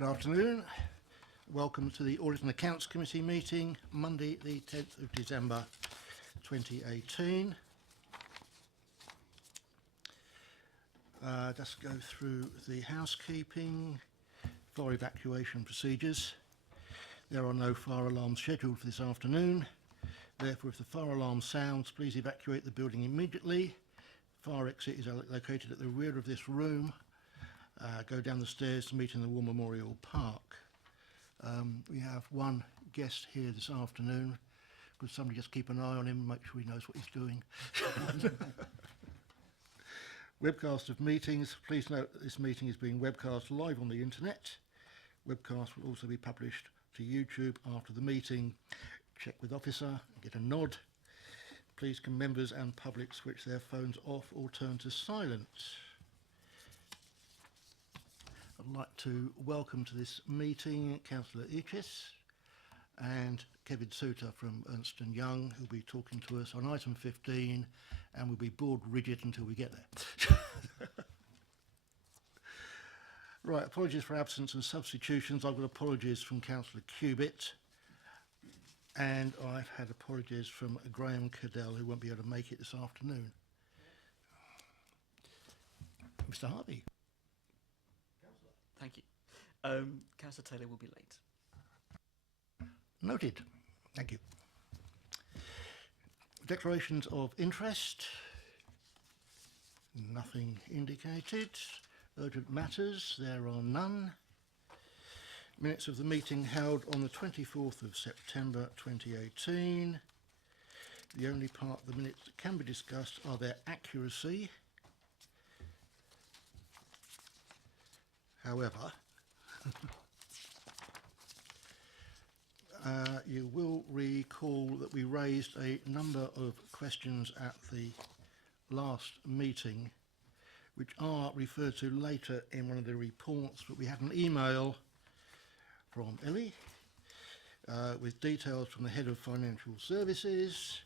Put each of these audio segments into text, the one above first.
Good afternoon. Welcome to the Audit and Accounts Committee meeting, Monday the 10th of December 2018. Just go through the housekeeping, floor evacuation procedures. There are no fire alarms scheduled for this afternoon. Therefore, if the fire alarm sounds, please evacuate the building immediately. Fire exit is located at the rear of this room. Go down the stairs to meet in the War Memorial Park. We have one guest here this afternoon. Could somebody just keep an eye on him, make sure he knows what he's doing? Webcast of meetings. Please note that this meeting is being webcast live on the internet. Webcast will also be published to YouTube after the meeting. Check with officer, get a nod. Please can members and public switch their phones off or turn to silent. I'd like to welcome to this meeting Councillor Ichis and Kevin Suter from Ernst & Young, who'll be talking to us on item 15, and we'll be board rigid until we get there. Right, apologies for absence and substitutions. I've got apologies from Councillor Cubitt, and I've had apologies from Graham Cadell, who won't be able to make it this afternoon. Mr. Harvey. Thank you. Councillor Taylor will be late. Noted. Thank you. Declarations of interest. Nothing indicated. Urgent matters. There are none. Minutes of the meeting held on the 24th of September 2018. The only part of the minutes that can be discussed are their accuracy. However, you will recall that we raised a number of questions at the last meeting, which are referred to later in one of the reports, but we had an email from Ellie with details from the Head of Financial Services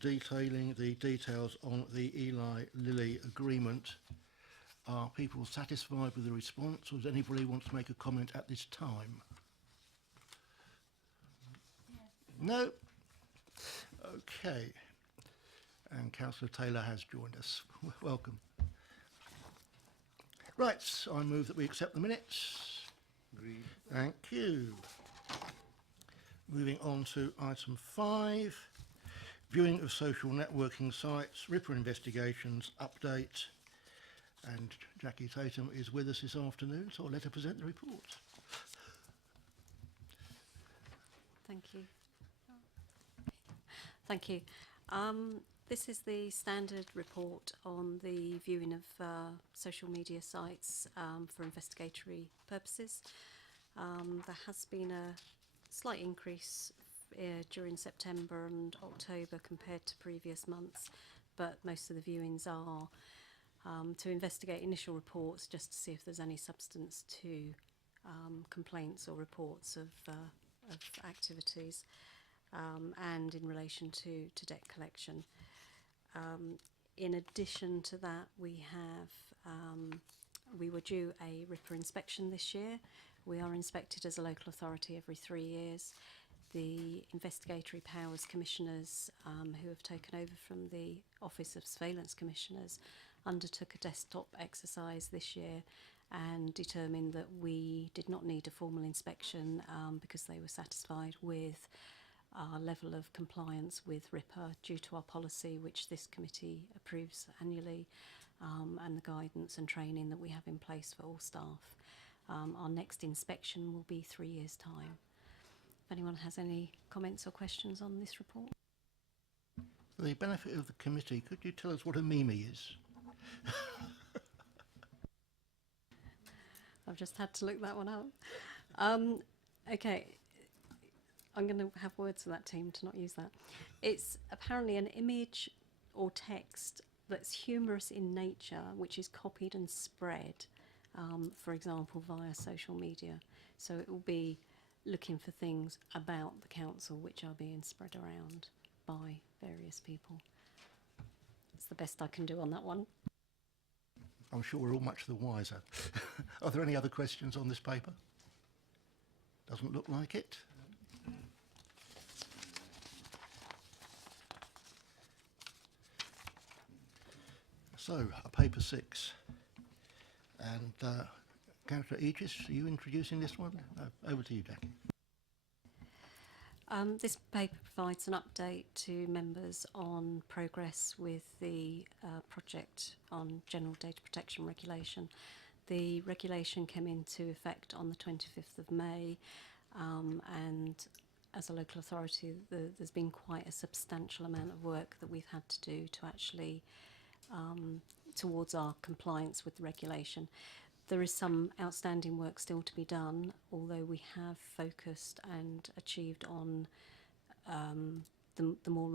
detailing the details on the Eli Lilly agreement. Are people satisfied with the response, or does anybody want to make a comment at this time? No? Okay. And Councillor Taylor has joined us. Welcome. Right, so I move that we accept the minutes. Agreed. Thank you. Moving on to item 5, viewing of social networking sites, Ripper investigations, update. And Jackie Tatum is with us this afternoon, so I'll let her present the report. Thank you. Thank you. This is the standard report on the viewing of social media sites for investigatory purposes. There has been a slight increase during September and October compared to previous months, but most of the viewings are to investigate initial reports just to see if there's any substance to complaints or reports of activities and in relation to debt collection. In addition to that, we were due a Ripper inspection this year. We are inspected as a local authority every 3 years. The Investigatory Powers Commissioners who have taken over from the Office of Surveillance Commissioners undertook a desktop exercise this year and determined that we did not need a formal inspection because they were satisfied with our level of compliance with Ripper due to our policy, which this committee approves annually, and the guidance and training that we have in place for all staff. Our next inspection will be 3 years' time. If anyone has any comments or questions on this report. For the benefit of the committee, could you tell us what a MIMI is? I've just had to look that one up. Okay, I'm going to have words with that team to not use that. It's apparently an image or text that's humorous in nature, which is copied and spread, for example, via social media. So it will be looking for things about the council which are being spread around by various people. It's the best I can do on that one. I'm sure we're all much the wiser. Are there any other questions on this paper? Doesn't look like it. So, paper 6. And Councillor Aegis, are you introducing this one? Over to you, Jackie. This paper provides an update to members on progress with the project on General Data Protection Regulation. The regulation came into effect on the 25th of May, and as a local authority there's been quite a substantial amount of work that we've had to do to actually towards our compliance with the regulation. There is some outstanding work still to be done, although we have focused and achieved on the more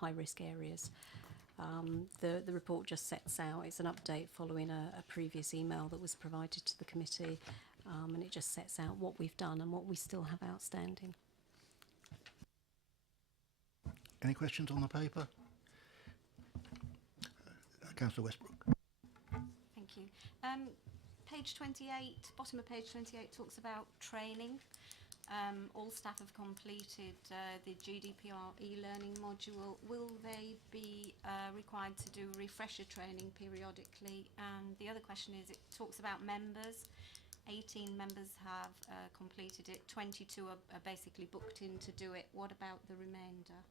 high risk areas. The report just sets out, it's an update following a previous email that was provided to the committee, and it just sets out what we've done and what we still have outstanding. Any questions on the paper? Councillor Westbrook. Thank you. Page 28, bottom of page 28 talks about training. All staff have completed the GDPR e-learning module. Will they be required to do refresher training periodically? And the other question is, it talks about members. 18 members have completed it. 22 are basically booked in to do it. What about the remainder?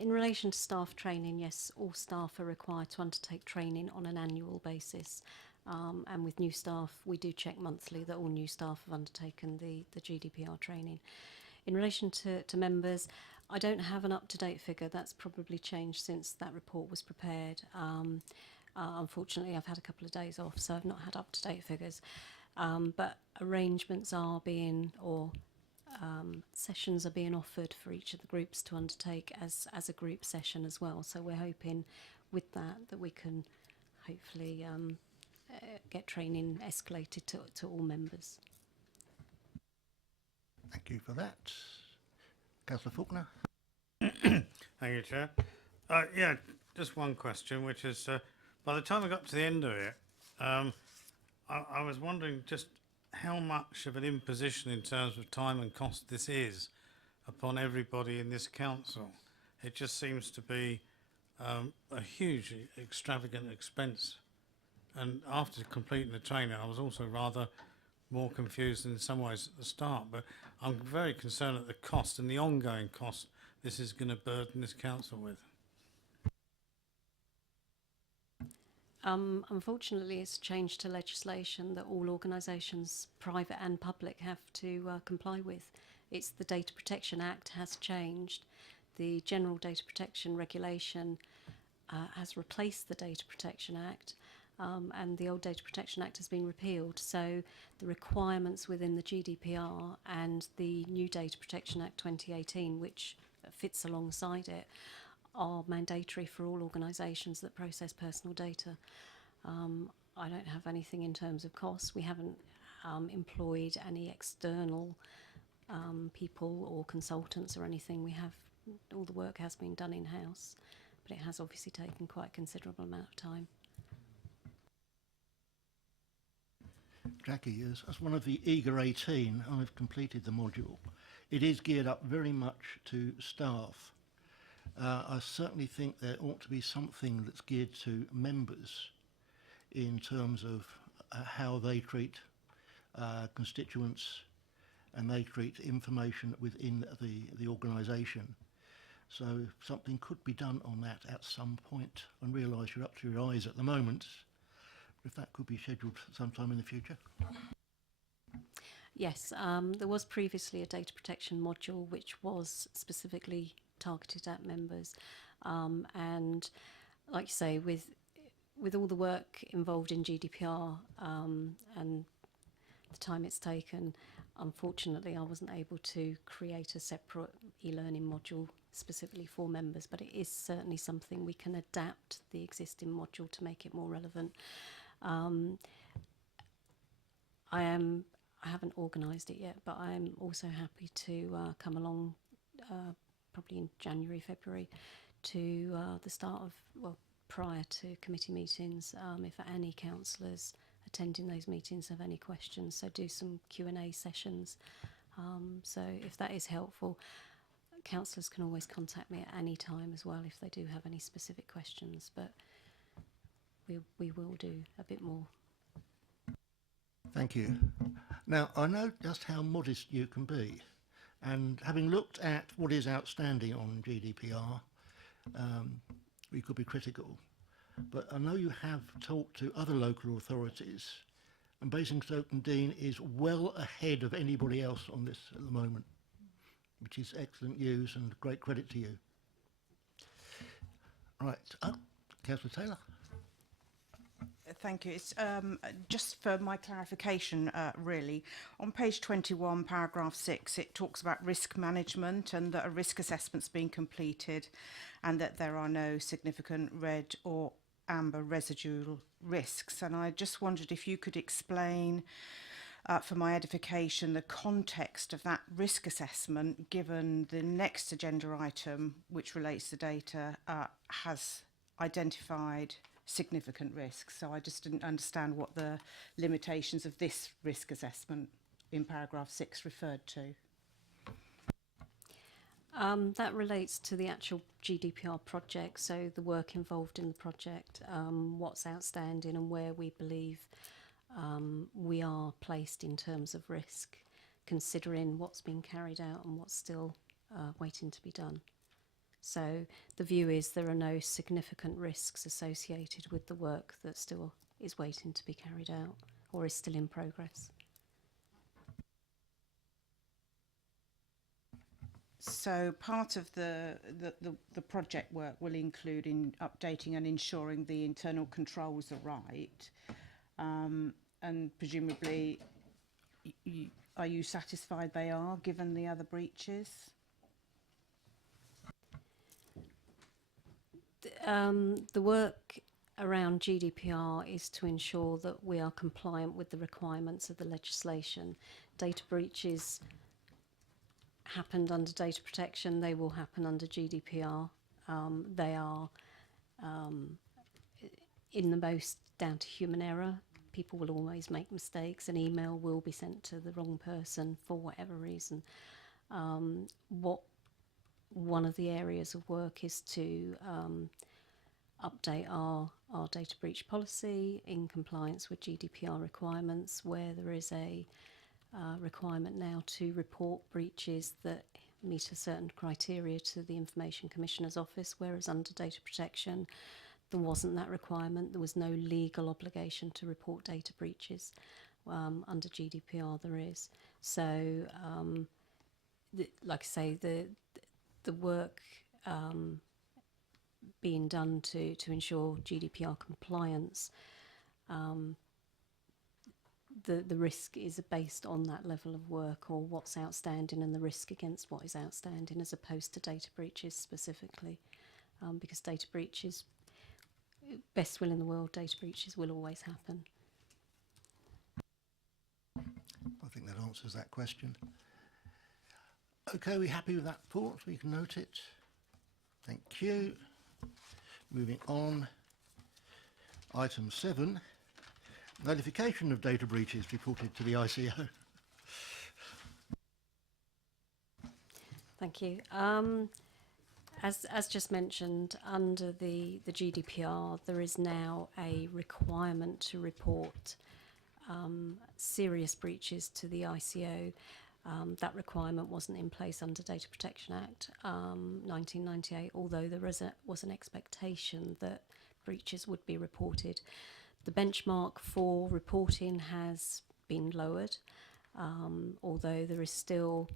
In relation to staff training, yes, all staff are required to undertake training on an annual basis. And with new staff, we do check monthly that all new staff have undertaken the GDPR training. In relation to members, I don't have an up-to-date figure. That's probably changed since that report was prepared. Unfortunately, I've had a couple of days off, so I've not had up-to-date figures. But arrangements are being, sessions are being offered for each of the groups to undertake as a group session as well. So we're hoping with that we can hopefully get training escalated to all members. Thank you for that. Councillor Faulkner. Thank you, Chair. Yeah, just one question, which is, by the time I got to the end of it, I was wondering just how much of an imposition in terms of time and cost this is upon everybody in this council. It just seems to be a huge, extravagant expense. And after completing the training, I was also rather more confused in some ways at the start. But I'm very concerned at the cost and the ongoing cost this is going to burden this council with. Unfortunately, it's changed to legislation that all organisations, private and public, have to comply with. It's the Data Protection Act has changed. The General Data Protection Regulation has replaced the Data Protection Act, and the old Data Protection Act has been repealed. So the requirements within the GDPR and the new Data Protection Act 2018, which fits alongside it, are mandatory for all organisations that process personal data. I don't have anything in terms of costs. We haven't employed any external people or consultants or anything. We have, all the work has been done in-house, but it has obviously taken quite a considerable amount of time. Jackie, as one of the eager 18, I've completed the module. It is geared up very much to staff. I certainly think there ought to be something that's geared to members in terms of how they treat constituents and they treat information within the organisation. So something could be done on that at some point. I realise you're up to your eyes at the moment, but if that could be scheduled sometime in the future. Yes, there was previously a data protection module which was specifically targeted at members, and like you say, with all the work involved in GDPR and the time it's taken, unfortunately I wasn't able to create a separate e-learning module specifically for members, but it is certainly something we can adapt the existing module to make it more relevant. I haven't organised it yet, but I am also happy to come along probably in January, February, to the start of, well, prior to committee meetings, if any councillors attending those meetings, have any questions. So do some Q&A sessions. So if that is helpful, councillors can always contact me at any time as well if they do have any specific questions. But we will do a bit more. Thank you. Now, I know just how modest you can be, and having looked at what is outstanding on GDPR, we could be critical, but I know you have talked to other local authorities, and Basingstoke and Dean is well ahead of anybody else on this at the moment, which is excellent news and great credit to you. Right, Councillor Taylor. Thank you. It's just for my clarification, really. On page 21, paragraph 6, it talks about risk management and that a risk assessment's been completed and that there are no significant red or amber residual risks. And I just wondered if you could explain, for my edification, the context of that risk assessment, given the next agenda item, which relates to data, has identified significant risks. So I just didn't understand what the limitations of this risk assessment in paragraph 6 referred to. That relates to the actual GDPR project, so the work involved in the project, what's outstanding and where we believe we are placed in terms of risk, considering what's been carried out and what's still waiting to be done. So the view is there are no significant risks associated with the work that still is waiting to be carried out or is still in progress. So part of the project work will include in updating and ensuring the internal controls are right, and presumably are you satisfied they are, given the other breaches? The work around GDPR is to ensure that we are compliant with the requirements of the legislation. Data breaches happened under data protection, they will happen under GDPR. They are in the most down to human error. People will always make mistakes. An email will be sent to the wrong person for whatever reason. One of the areas of work is to update our data breach policy in compliance with GDPR requirements, where there is a requirement now to report breaches that meet a certain criteria to the Information Commissioner's Office, whereas under data protection there wasn't that requirement. There was no legal obligation to report data breaches. Under GDPR there is. So like I say, the work being done to ensure GDPR compliance, the risk is based on that level of work or what's outstanding and the risk against what is outstanding, as opposed to data breaches specifically, because data breaches, best will in the world, data breaches will always happen. I think that answers that question. Okay, are we happy with that report? We can note it. Thank you. Moving on. Item 7. Notification of data breaches reported to the ICO. Thank you. As just mentioned, under the GDPR, there is now a requirement to report serious breaches to the ICO. That requirement wasn't in place under Data Protection Act 1998, although there was an expectation that breaches would be reported. The benchmark for reporting has been lowered, although there is still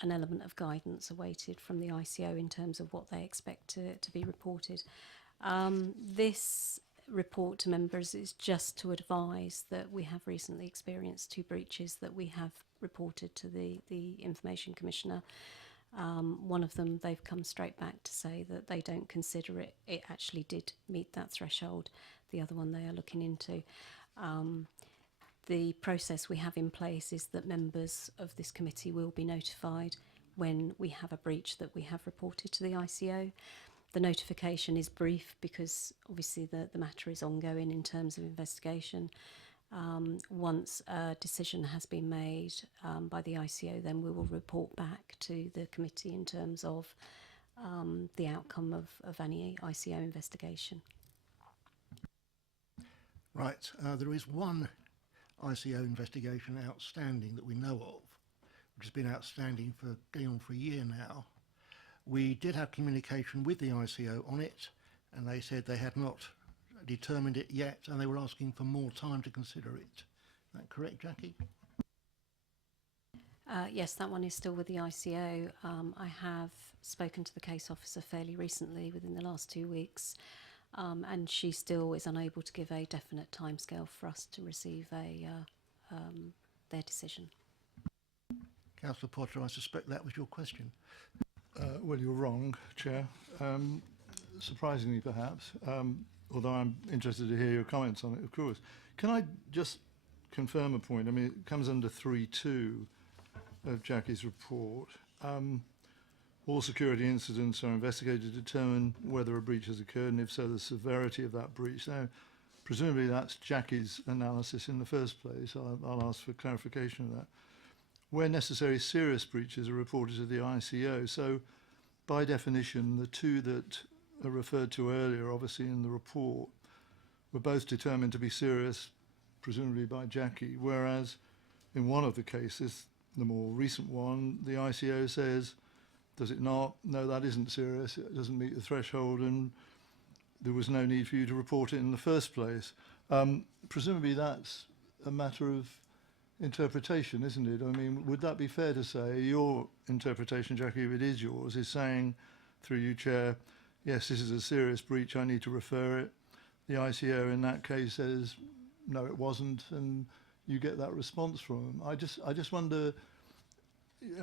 an element of guidance awaited from the ICO in terms of what they expect to be reported. This report to members is just to advise that we have recently experienced 2 breaches that we have reported to the Information Commissioner. One of them, they've come straight back to say that they don't consider it actually did meet that threshold. The other one they are looking into. The process we have in place is that members of this committee will be notified when we have a breach that we have reported to the ICO. The notification is brief because obviously the matter is ongoing in terms of investigation. Once a decision has been made by the ICO, then we will report back to the committee in terms of the outcome of any ICO investigation. Right, there is one ICO investigation outstanding that we know of, which has been outstanding for going on for a year now. We did have communication with the ICO on it, and they said they had not determined it yet, and they were asking for more time to consider it. Is that correct, Jackie? Yes, that one is still with the ICO. I have spoken to the case officer fairly recently, within the last 2 weeks, and she still is unable to give a definite timescale for us to receive their decision. Councillor Potter, I suspect that was your question. Well, you're wrong, Chair. Surprisingly, perhaps, although I'm interested to hear your comments on it, of course. Can I just confirm a point? I mean, it comes under 3.2 of Jackie's report. All security incidents are investigated to determine whether a breach has occurred, and if so, the severity of that breach. Now, presumably that's Jackie's analysis in the first place. I'll ask for clarification of that. Where necessary, serious breaches are reported to the ICO. So, by definition, the two that are referred to earlier, obviously in the report, were both determined to be serious, presumably by Jackie, whereas in one of the cases, the more recent one, the ICO says, does it not? No, that isn't serious. It doesn't meet the threshold, and there was no need for you to report it in the first place. Presumably that's a matter of interpretation, isn't it? I mean, would that be fair to say your interpretation, Jackie, if it is yours, is saying, through you, Chair, yes, this is a serious breach, I need to refer it. The ICO in that case says, no, it wasn't, and you get that response from them. I just wonder,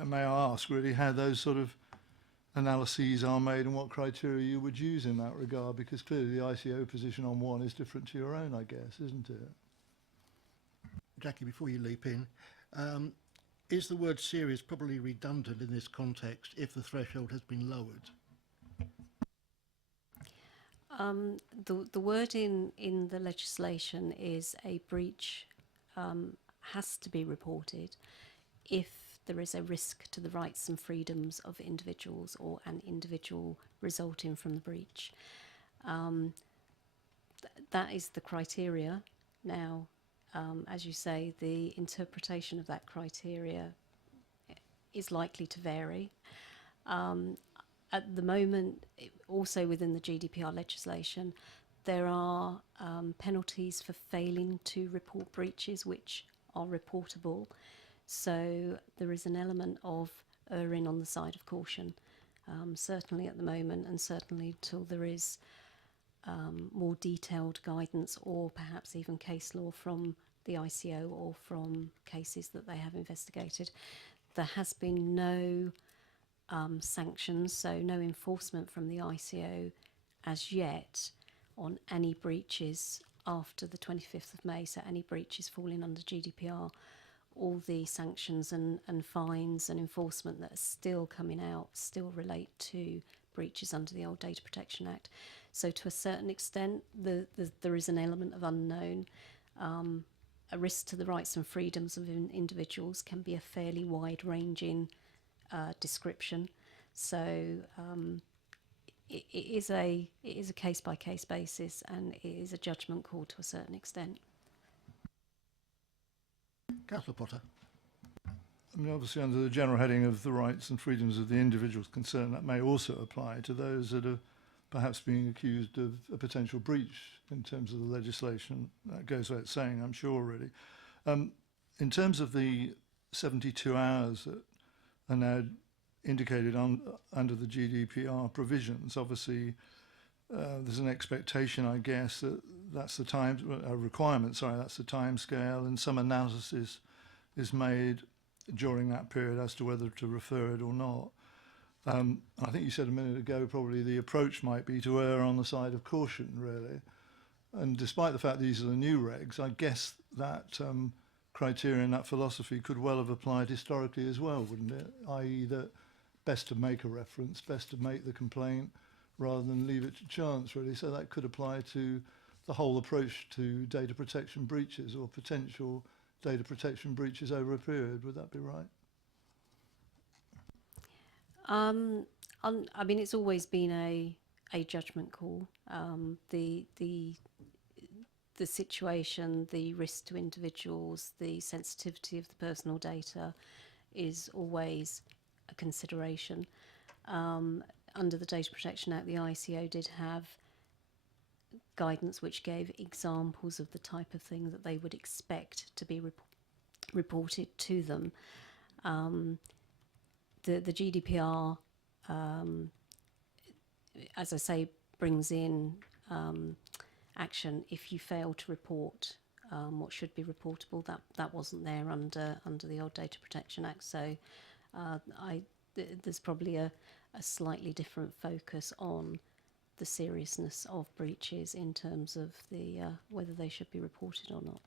may I ask really, how those sort of analyses are made and what criteria you would use in that regard, because clearly the ICO position on one is different to your own, I guess, isn't it? Jackie, before you leap in, is the word serious probably redundant in this context if the threshold has been lowered? The word in the legislation is a breach has to be reported if there is a risk to the rights and freedoms of individuals or an individual resulting from the breach. That is the criteria. Now, as you say, the interpretation of that criteria is likely to vary. At the moment, also within the GDPR legislation, there are penalties for failing to report breaches which are reportable. So there is an element of erring on the side of caution, certainly at the moment, and certainly till there is more detailed guidance or perhaps even case law from the ICO or from cases that they have investigated. There has been no sanctions, so no enforcement from the ICO as yet on any breaches after the 25th of May, so any breaches falling under GDPR. All the sanctions and fines and enforcement that are still coming out still relate to breaches under the old Data Protection Act. So to a certain extent, there is an element of unknown. A risk to the rights and freedoms of individuals can be a fairly wide-ranging description. So it is a case-by-case basis, and it is a judgment call to a certain extent. Councillor Potter. I mean, obviously under the general heading of the rights and freedoms of the individuals concerned, that may also apply to those that are perhaps being accused of a potential breach in terms of the legislation. That goes without saying, I'm sure, really. In terms of the 72 hours that are now indicated under the GDPR provisions, obviously there's an expectation, I guess, that that's the time requirement. Sorry, that's the time scale, and some analysis is made during that period as to whether to refer it or not. I think you said a minute ago probably the approach might be to err on the side of caution, really. And despite the fact these are the new regs, I guess that criterion, that philosophy could well have applied historically as well, wouldn't it? I.e. that best to make a reference, best to make the complaint rather than leave it to chance, really. So that could apply to the whole approach to data protection breaches or potential data protection breaches over a period. Would that be right? I mean, it's always been a judgment call. The situation, the risk to individuals, the sensitivity of the personal data is always a consideration. Under the Data Protection Act, the ICO did have guidance which gave examples of the type of thing that they would expect to be reported to them. The GDPR, as I say, brings in action if you fail to report what should be reportable. That wasn't there under the old Data Protection Act. So there's probably a slightly different focus on the seriousness of breaches in terms of the whether they should be reported or not.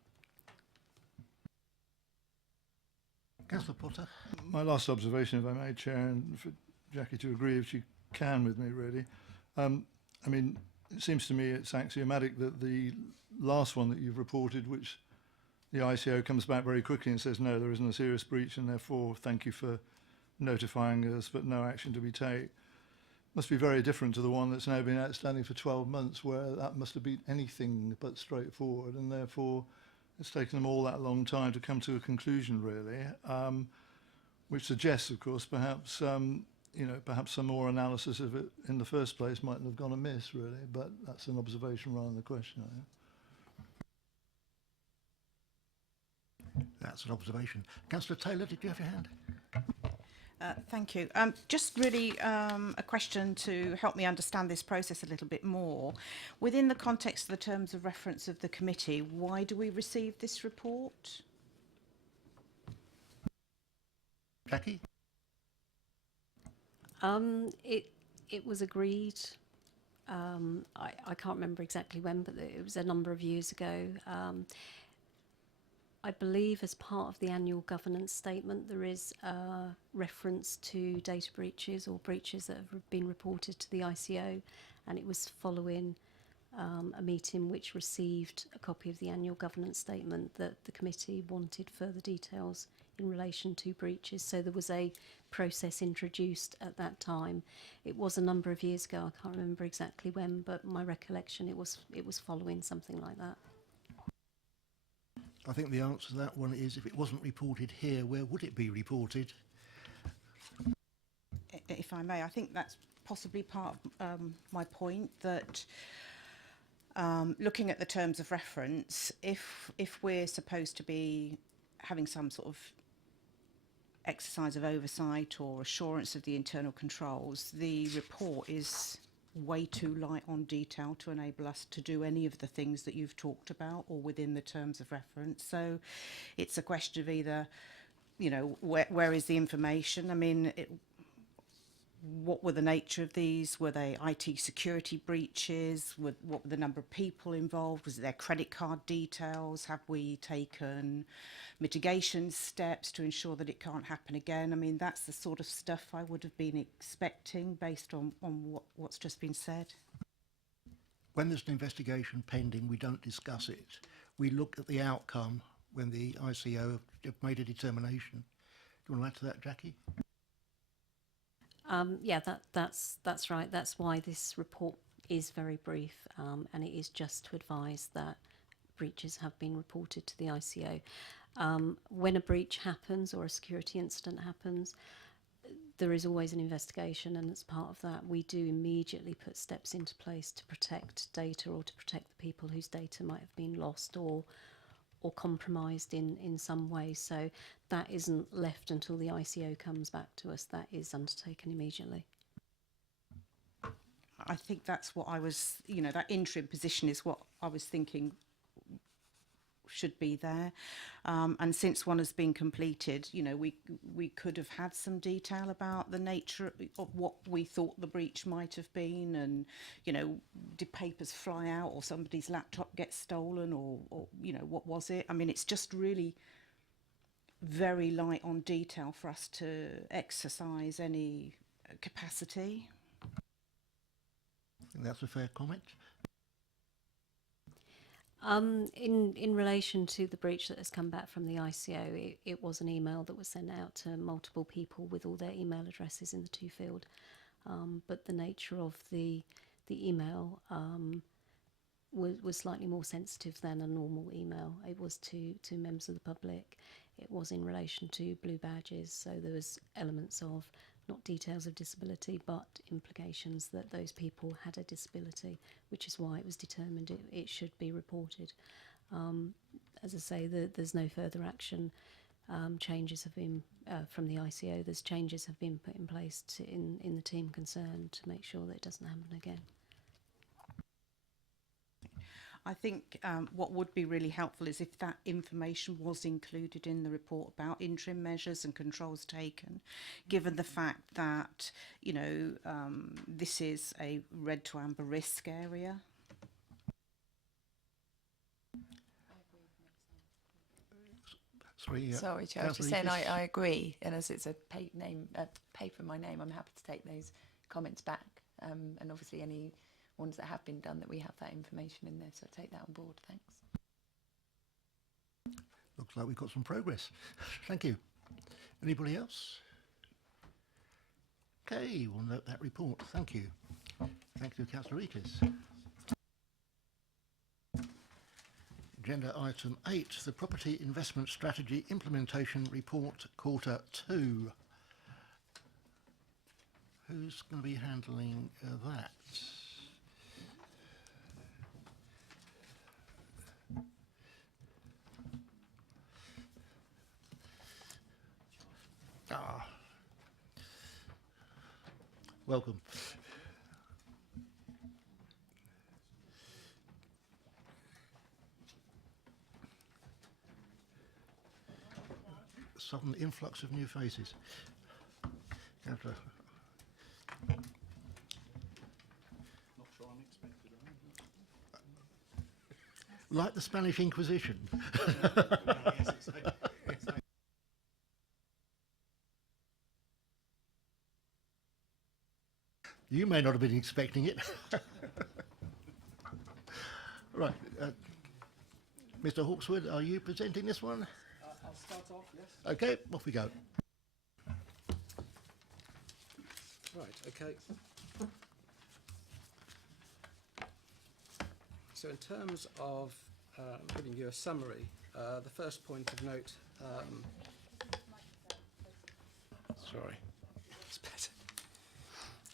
Councillor Potter. My last observation, if I may, Chair, and for Jackie to agree if she can with me, really. I mean, it seems to me it's axiomatic that the last one that you've reported, which the ICO comes back very quickly and says, no, there isn't a serious breach, and therefore thank you for notifying us, but no action to be taken, must be very different to the one that's now been outstanding for 12 months, where that must have been anything but straightforward, and therefore it's taken them all that long time to come to a conclusion, really, which suggests, of course, perhaps perhaps some more analysis of it in the first place mightn't have gone amiss, really. But that's an observation rather than a question, I think. That's an observation. Councillor Taylor, did you have your hand? Thank you. Just really a question to help me understand this process a little bit more. Within the context of the terms of reference of the committee, why do we receive this report? Jackie? It was agreed. I can't remember exactly when, but it was a number of years ago. I believe as part of the annual governance statement there is a reference to data breaches or breaches that have been reported to the ICO, and it was following a meeting which received a copy of the annual governance statement that the committee wanted further details in relation to breaches. So there was a process introduced at that time. It was a number of years ago, I can't remember exactly when, but my recollection it was following something like that. I think the answer to that one is, if it wasn't reported here, where would it be reported? If I may, I think that's possibly part of my point, that looking at the terms of reference, if we're supposed to be having some sort of exercise of oversight or assurance of the internal controls, the report is way too light on detail to enable us to do any of the things that you've talked about or within the terms of reference. So it's a question of either, where is the information? I mean, what were the nature of these? Were they IT security breaches? What were the number of people involved? Was it their credit card details? Have we taken mitigation steps to ensure that it can't happen again? I mean, that's the sort of stuff I would have been expecting based on what's just been said. When there's an investigation pending, we don't discuss it. We look at the outcome when the ICO have made a determination. Do you want to add to that, Jackie? Yeah, that's right. That's why this report is very brief, and it is just to advise that breaches have been reported to the ICO. When a breach happens or a security incident happens, there is always an investigation, and as part of that we do immediately put steps into place to protect data or to protect the people whose data might have been lost or compromised in some way. So that isn't left until the ICO comes back to us. That is undertaken immediately. I think that's what I was, that interim position is what I was thinking should be there. And since one has been completed, we could have had some detail about the nature of what we thought the breach might have been, and, did papers fly out or somebody's laptop get stolen or what was it? I mean, it's just really very light on detail for us to exercise any capacity. I think that's a fair comment. In relation to the breach that has come back from the ICO, it was an email that was sent out to multiple people with all their email addresses in the to field. But the nature of the email was slightly more sensitive than a normal email. It was to members of the public. It was in relation to blue badges, so there was elements of not details of disability, but implications that those people had a disability, which is why it was determined it should be reported. As I say, there's no further action. Changes have been from the ICO. There's changes have been put in place in the team concerned to make sure that it doesn't happen again. I think what would be really helpful is if that information was included in the report about interim measures and controls taken, given the fact that, you know, this is a red to amber risk area. Sorry, Sorry, Chair, I was just saying I agree, and as it's a paper in my name, I'm happy to take those comments back, and obviously any ones that have been done, that we have that information in there, so I take that on board. Thanks. Looks like we've got some progress. Thank you. Anybody else? Okay, we'll note that report. Thank you. Thank you, Councillor Eakes. Agenda item 8, the Property Investment Strategy Implementation Report, Quarter 2. Who's going to be handling that? Welcome. Sudden influx of new faces. Not sure I'm expected. Like the Spanish Inquisition. You may not have been expecting it. Right. Mr. Hawkswood, are you presenting this one? I'll start off, yes. Okay, off we go. Right, okay. So in terms of giving you a summary, the first point of note... sorry, it's better.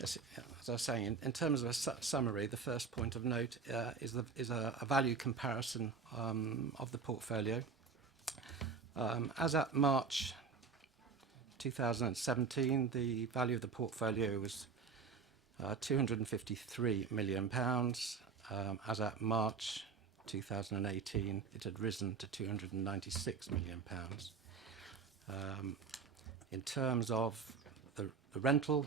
Yes, as I was saying, in terms of a summary, the first point of note is a value comparison of the portfolio. As at March 2017, the value of the portfolio was £253 million. As at March 2018, it had risen to £296 million. In terms of the rental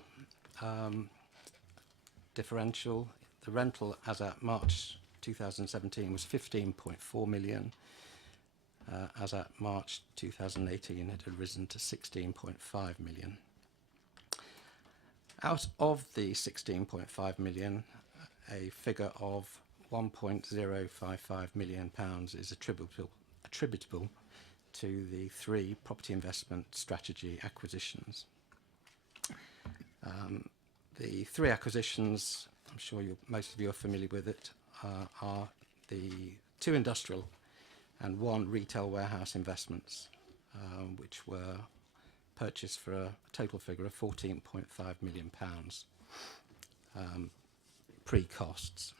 differential, the rental as at March 2017 was 15.4 million. As at March 2018, it had risen to 16.5 million. Out of the 16.5 million, a figure of £1.055 million is attributable to the 3 property investment strategy acquisitions. The 3 acquisitions, I'm sure most of you are familiar with it, are the 2 industrial and 1 retail warehouse investments, which were purchased for a total figure of £14.5 million pre-costs.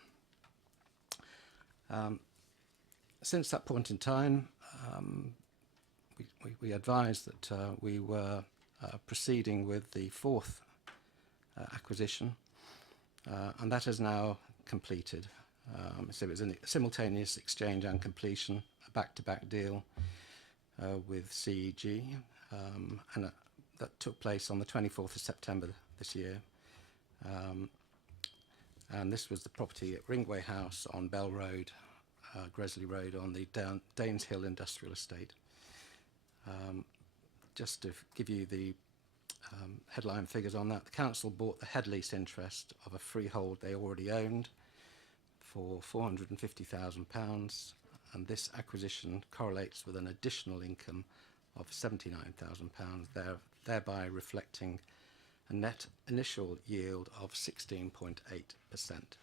Since that point in time, we advised that we were proceeding with the 4th acquisition, and that is now completed. So it was a simultaneous exchange and completion, a back-to-back deal with CEG, and that took place on the 24th of September this year. And this was the property at Ringway House on Bell Road, Gresley Road, on the Danes Hill Industrial Estate. Just to give you the headline figures on that, the council bought the head lease interest of a freehold they already owned for £450,000, and this acquisition correlates with an additional income of £79,000, thereby reflecting a net initial yield of 16.8%.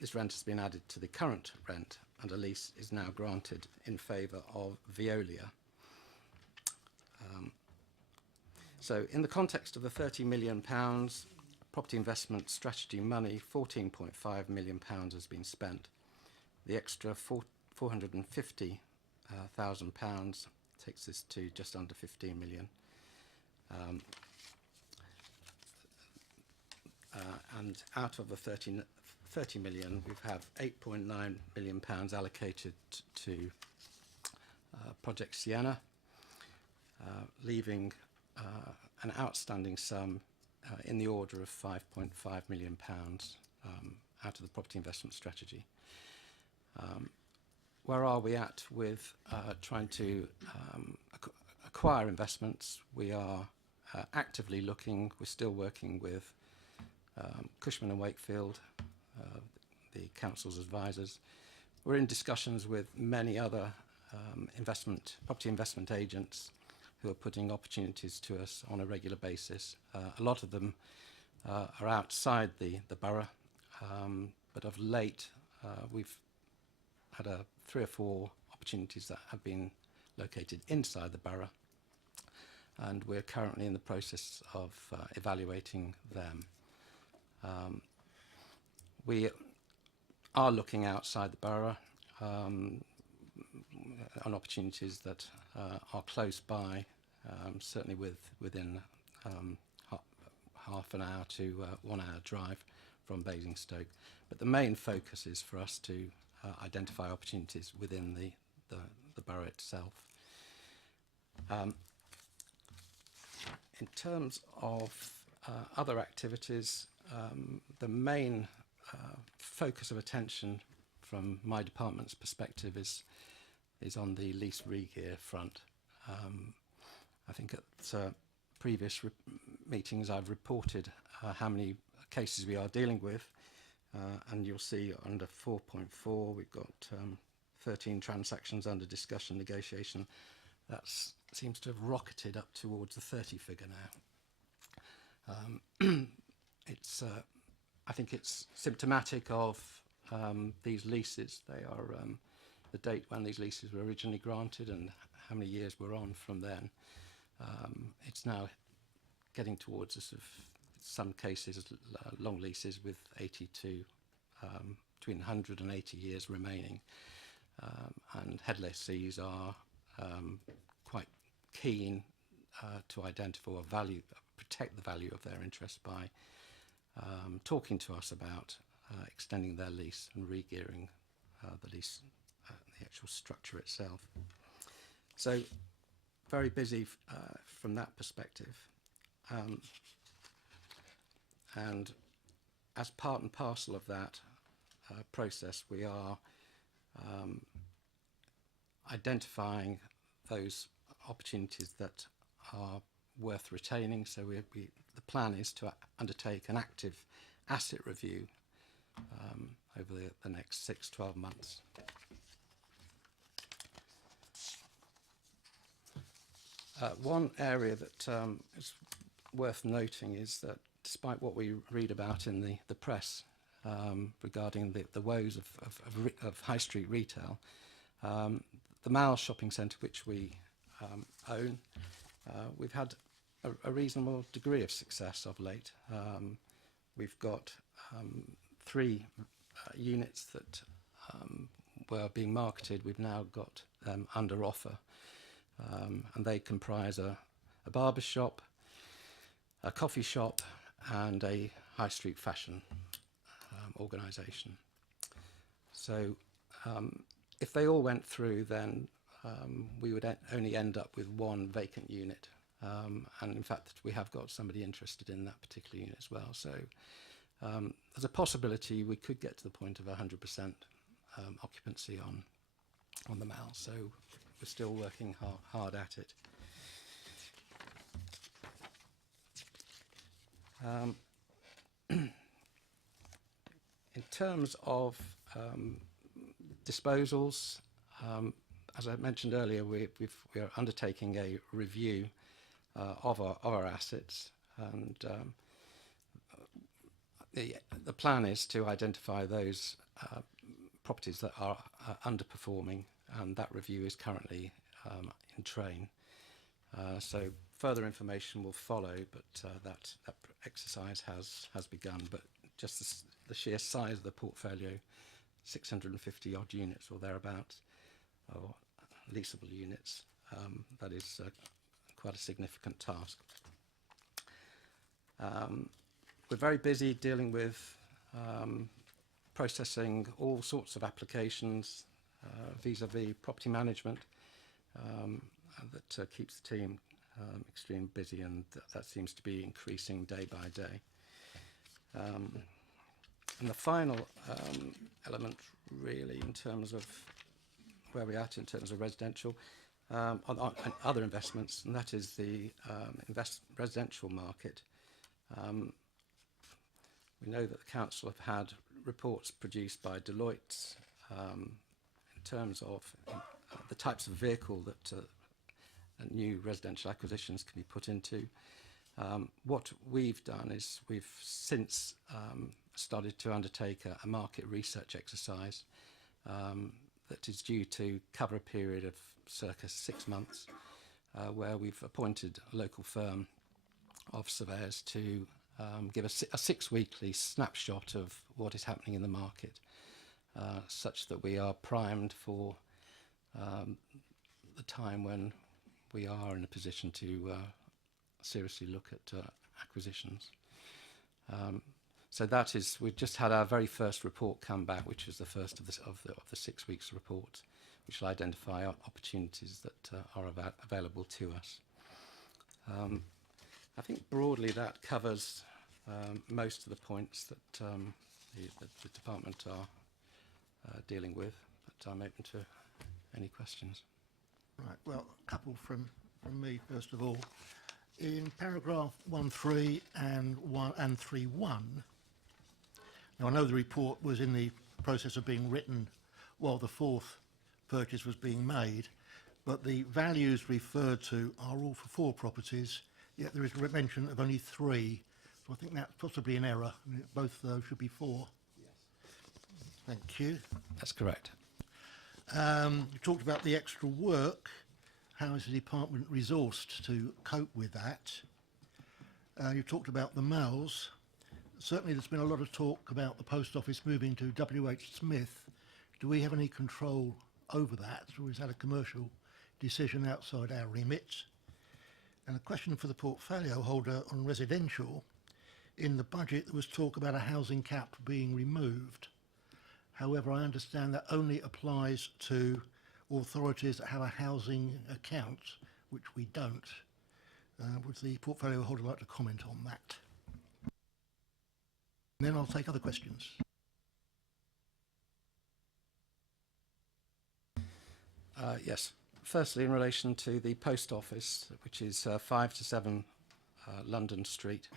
This rent has been added to the current rent, and a lease is now granted in favour of Veolia. So in the context of the £30 million property investment strategy money, £14.5 million has been spent. The extra £450,000 takes this to just under 15 million. And out of the 30 million, we've had £8.9 million allocated to Project Sienna, leaving an outstanding sum in the order of £5.5 million out of the property investment strategy. Where are we at with trying to acquire investments? We are actively looking. We're still working with Cushman and Wakefield, the council's advisors. We're in discussions with many other property investment agents who are putting opportunities to us on a regular basis. A lot of them are outside the borough, but of late we've had 3 or 4 opportunities that have been located inside the borough, and we're currently in the process of evaluating them. We are looking outside the borough on opportunities that are close by, certainly within half an hour to 1 hour drive from Basingstoke. But the main focus is for us to identify opportunities within the borough itself. In terms of other activities, the main focus of attention from my department's perspective is on the lease re-gear front. I think at previous meetings I've reported how many cases we are dealing with, and you'll see under 4.4 we've got 13 transactions under discussion, negotiation. That seems to have rocketed up towards the 30 figure now. I think it's symptomatic of these leases. They are the date when these leases were originally granted and how many years we're on from then. It's now getting towards some cases long leases with 82, between 100 and 80 years remaining. And head lessees are quite keen to identify or protect the value of their interest by talking to us about extending their lease and re-gearing the lease, the actual structure itself. So very busy from that perspective. And as part and parcel of that process, we are identifying those opportunities that are worth retaining. So the plan is to undertake an active asset review over the next 6-12 months. One area that is worth noting is that despite what we read about in the press regarding the woes of high street retail, the Mall shopping centre, which we own, we've had a reasonable degree of success of late. We've got 3 units that were being marketed. We've now got them under offer, and they comprise a barber shop, a coffee shop, and a high street fashion organisation. So if they all went through, then we would only end up with 1 vacant unit. And in fact, we have got somebody interested in that particular unit as well. So there's a possibility we could get to the point of 100% occupancy on the Mall. So we're still working hard at it. In terms of disposals, as I mentioned earlier, we are undertaking a review of our assets, and the plan is to identify those properties that are underperforming, and that review is currently in train. So further information will follow, but that exercise has begun. But just the sheer size of the portfolio, 650 odd units or thereabouts, or leasable units, that is quite a significant task. We're very busy dealing with processing all sorts of applications vis-à-vis property management. That keeps the team extremely busy, and that seems to be increasing day by day. And the final element, really, in terms of where we're at in terms of residential, on other investments, and that is the residential market. We know that the council have had reports produced by Deloitte in terms of the types of vehicle that new residential acquisitions can be put into. What we've done is we've since started to undertake a market research exercise that is due to cover a period of circa 6 months, where we've appointed a local firm of surveyors to give us a 6-weekly snapshot of what is happening in the market, such that we are primed for the time when we are in a position to seriously look at acquisitions. So that is, we've just had our very first report come back, which is the first of the 6 weeks report, which will identify opportunities that are available to us. I think broadly that covers most of the points that the department are dealing with, but I'm open to any questions. Right, well, a couple from me, first of all. In paragraph 1.3 and 3.1, now I know the report was in the process of being written while the fourth purchase was being made, but the values referred to are all for 4 properties, yet there is a mention of only 3. So I think that's possibly an error. Both of those should be 4. Yes. Thank you. That's correct. You talked about the extra work. How is the department resourced to cope with that? You talked about the malls. Certainly there's been a lot of talk about the post office moving to W.H. Smith. Do we have any control over that, or is that a commercial decision outside our remit? And a question for the portfolio holder on residential. In the budget there was talk about a housing cap being removed. However, I understand that only applies to authorities that have a housing account, which we don't. Would the portfolio holder like to comment on that? And then I'll take other questions. Yes. Firstly, in relation to the post office, which is 5 to 7 London Street,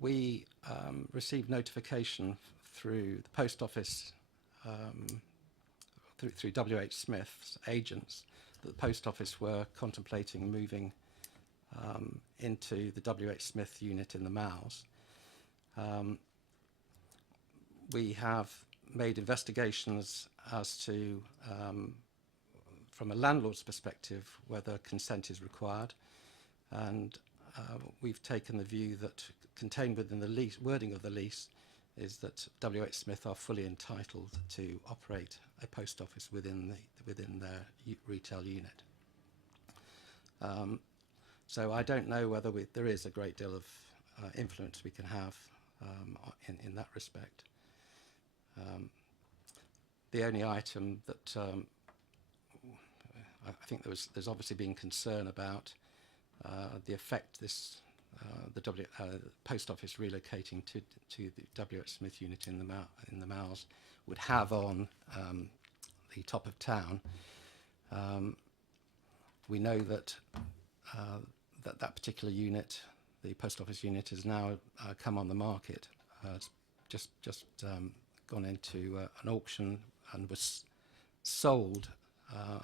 we received notification through the post office, through W.H. Smith's agents, that the post office were contemplating moving into the W.H. Smith unit in the Mals. We have made investigations as to, from a landlord's perspective, whether consent is required, and we've taken the view that contained within the lease, wording of the lease, is that W.H. Smith are fully entitled to operate a post office within their retail unit. So I don't know whether there is a great deal of influence we can have in that respect. The only item that I think there's obviously been concern about the effect the post office relocating to the W.H. Smith unit in the Mals would have on the top of town. We know that that particular unit, the post office unit, has now come on the market has just gone into an auction and was sold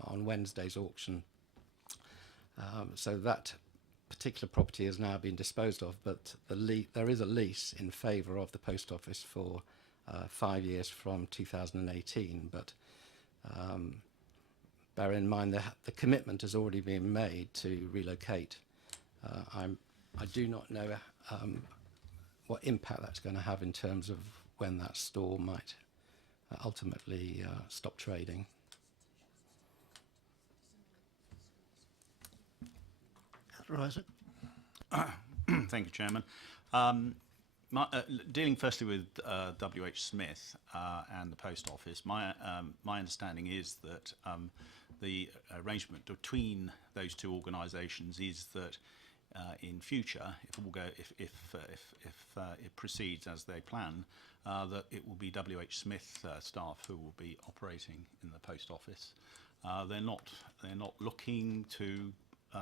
on Wednesday's auction. So that particular property has now been disposed of, but there is a lease in favour of the post office for 5 years from 2018. But bear in mind the commitment has already been made to relocate. I do not know what impact that's going to have in terms of when that store might ultimately stop trading. Councillor Isaac. Thank you, Chairman. Dealing firstly with WH Smith and the post office, my understanding is that the arrangement between those two organisations is that in future, if it proceeds as they plan, that it will be WH Smith staff who will be operating in the post office. They're not looking to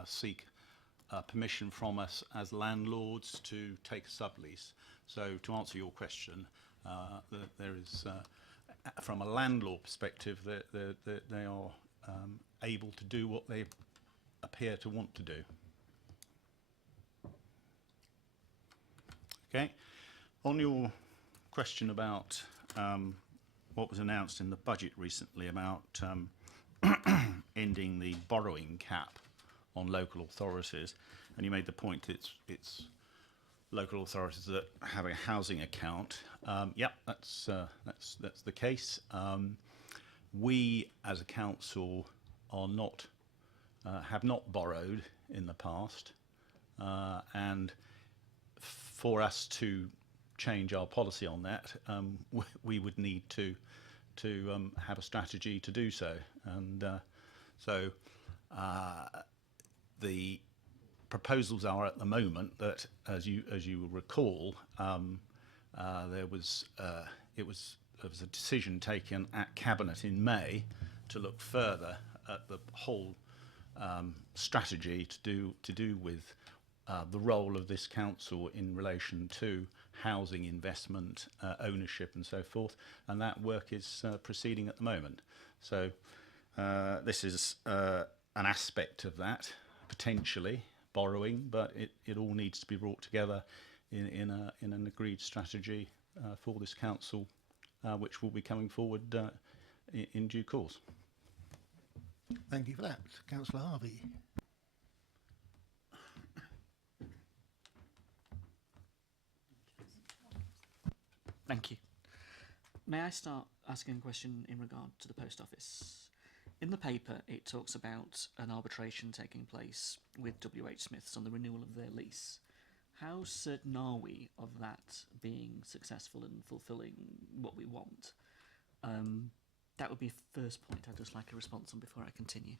seek permission from us as landlords to take a sublease. So to answer your question, there is, from a landlord perspective, they are able to do what they appear to want to do. Okay. On your question about what was announced in the budget recently about ending the borrowing cap on local authorities, and you made the point it's local authorities that have a housing account. Yeah, that's the case. We as a council are not have not borrowed in the past, and for us to change our policy on that, we would need to have a strategy to do so, and so the proposals are at the moment that, as you will recall, there was a decision taken at Cabinet in May to look further at the whole strategy to do with the role of this council in relation to housing investment, ownership and so forth, and that work is proceeding at the moment. So this is an aspect of that, potentially borrowing, but it all needs to be brought together in an agreed strategy for this council, which will be coming forward in due course. Thank you for that. Councillor Harvey. Thank you. May I start asking a question in regard to the post office? In the paper, it talks about an arbitration taking place with WH Smiths on the renewal of their lease. How certain are we of that being successful and fulfilling what we want? That would be the first point I'd just like a response on before I continue.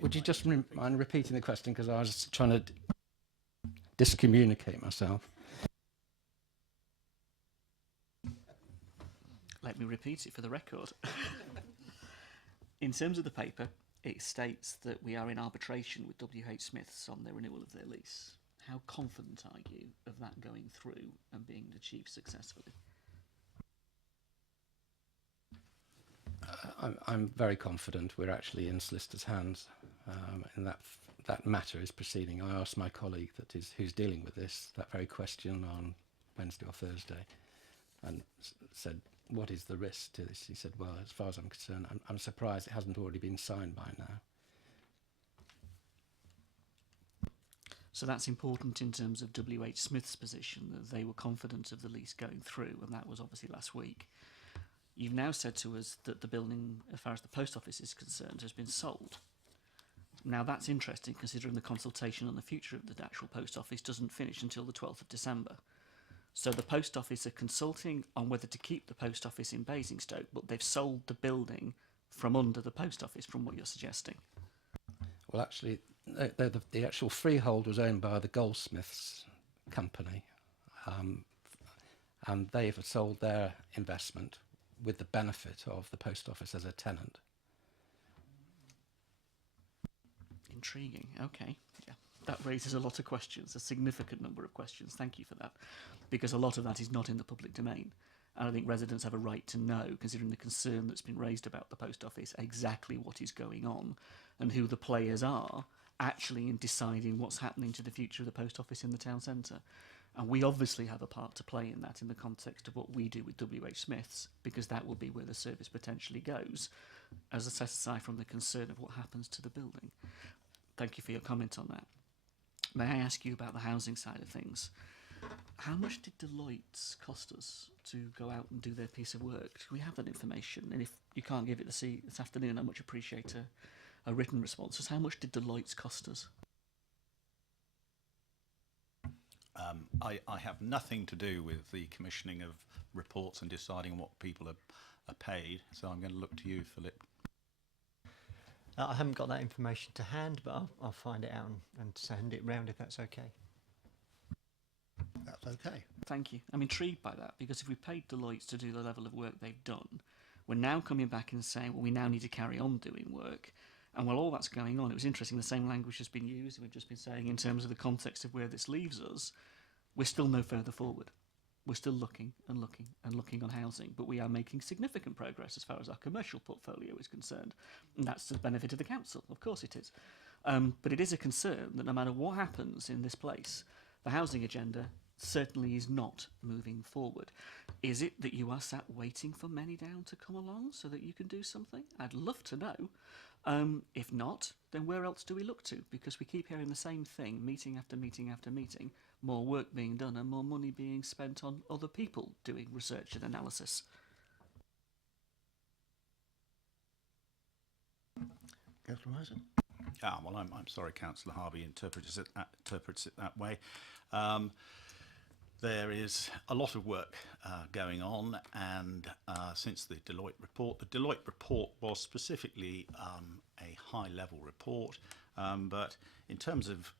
Would you just mind repeating the question, because I was trying to discommunicate myself. Let me repeat it for the record. In terms of the paper, it states that we are in arbitration with WH Smiths on their renewal of their lease. How confident are you of that going through and being achieved successfully? I'm very confident we're actually in solicitors' hands, and that matter is proceeding. I asked my colleague who's dealing with this that very question on Wednesday or Thursday, and said, "What is the risk to this?" He said, "Well, as far as I'm concerned, I'm surprised it hasn't already been signed by now." So that's important in terms of WH Smith's position, that they were confident of the lease going through, and that was obviously last week. You've now said to us that the building, as far as the post office is concerned, has been sold. Now that's interesting, considering the consultation on the future of the actual post office doesn't finish until the 12th of December. So the post office are consulting on whether to keep the post office in Basingstoke, but they've sold the building from under the post office, from what you're suggesting. Well, actually, the actual freehold was owned by the Goldsmiths company, and they've sold their investment with the benefit of the post office as a tenant. Intriguing. Okay. Yeah. That raises a lot of questions, a significant number of questions. Thank you for that. Because a lot of that is not in the public domain. And I think residents have a right to know, considering the concern that's been raised about the post office, exactly what is going on and who the players are actually in deciding what's happening to the future of the post office in the town centre. And we obviously have a part to play in that in the context of what we do with WH Smiths, because that will be where the service potentially goes, as a set aside from the concern of what happens to the building. Thank you for your comment on that. May I ask you about the housing side of things? How much did Deloitte cost us to go out and do their piece of work? Do we have that information? And if you can't give it this afternoon, I much appreciate a written response. Just how much did Deloitte cost us? I have nothing to do with the commissioning of reports and deciding what people are paid, so I'm going to look to you, Philip. I haven't got that information to hand, but I'll find it out and send it round if that's okay. That's okay. Thank you. I'm intrigued by that, because if we paid Deloitte to do the level of work they've done, we're now coming back and saying, well, we now need to carry on doing work. And while all that's going on, it was interesting, the same language has been used, we've just been saying in terms of the context of where this leaves us, we're still no further forward. We're still looking and looking and looking on housing, but we are making significant progress as far as our commercial portfolio is concerned. And that's to the benefit of the council, of course it is. But it is a concern that no matter what happens in this place, the housing agenda certainly is not moving forward. Is it that you are sat waiting for Manydown to come along so that you can do something? I'd love to know. If not, then where else do we look to? Because we keep hearing the same thing, meeting after meeting after meeting, more work being done and more money being spent on other people doing research and analysis. Councillor Rising. Well, I'm sorry, Councillor Harvey interprets it that way. There is a lot of work going on, and since the Deloitte report was specifically a high-level report, but in terms of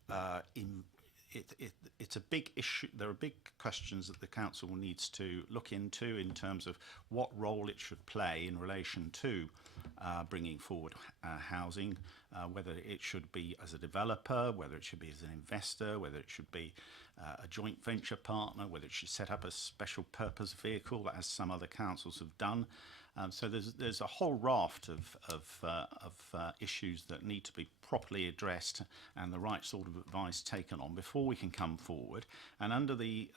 it's a big issue. There are big questions that the council needs to look into in terms of what role it should play in relation to bringing forward housing, whether it should be as a developer, whether it should be as an investor, whether it should be a joint venture partner, whether it should set up a special purpose vehicle, as some other councils have done. So there's a whole raft of issues that need to be properly addressed and the right sort of advice taken on before we can come forward. And under the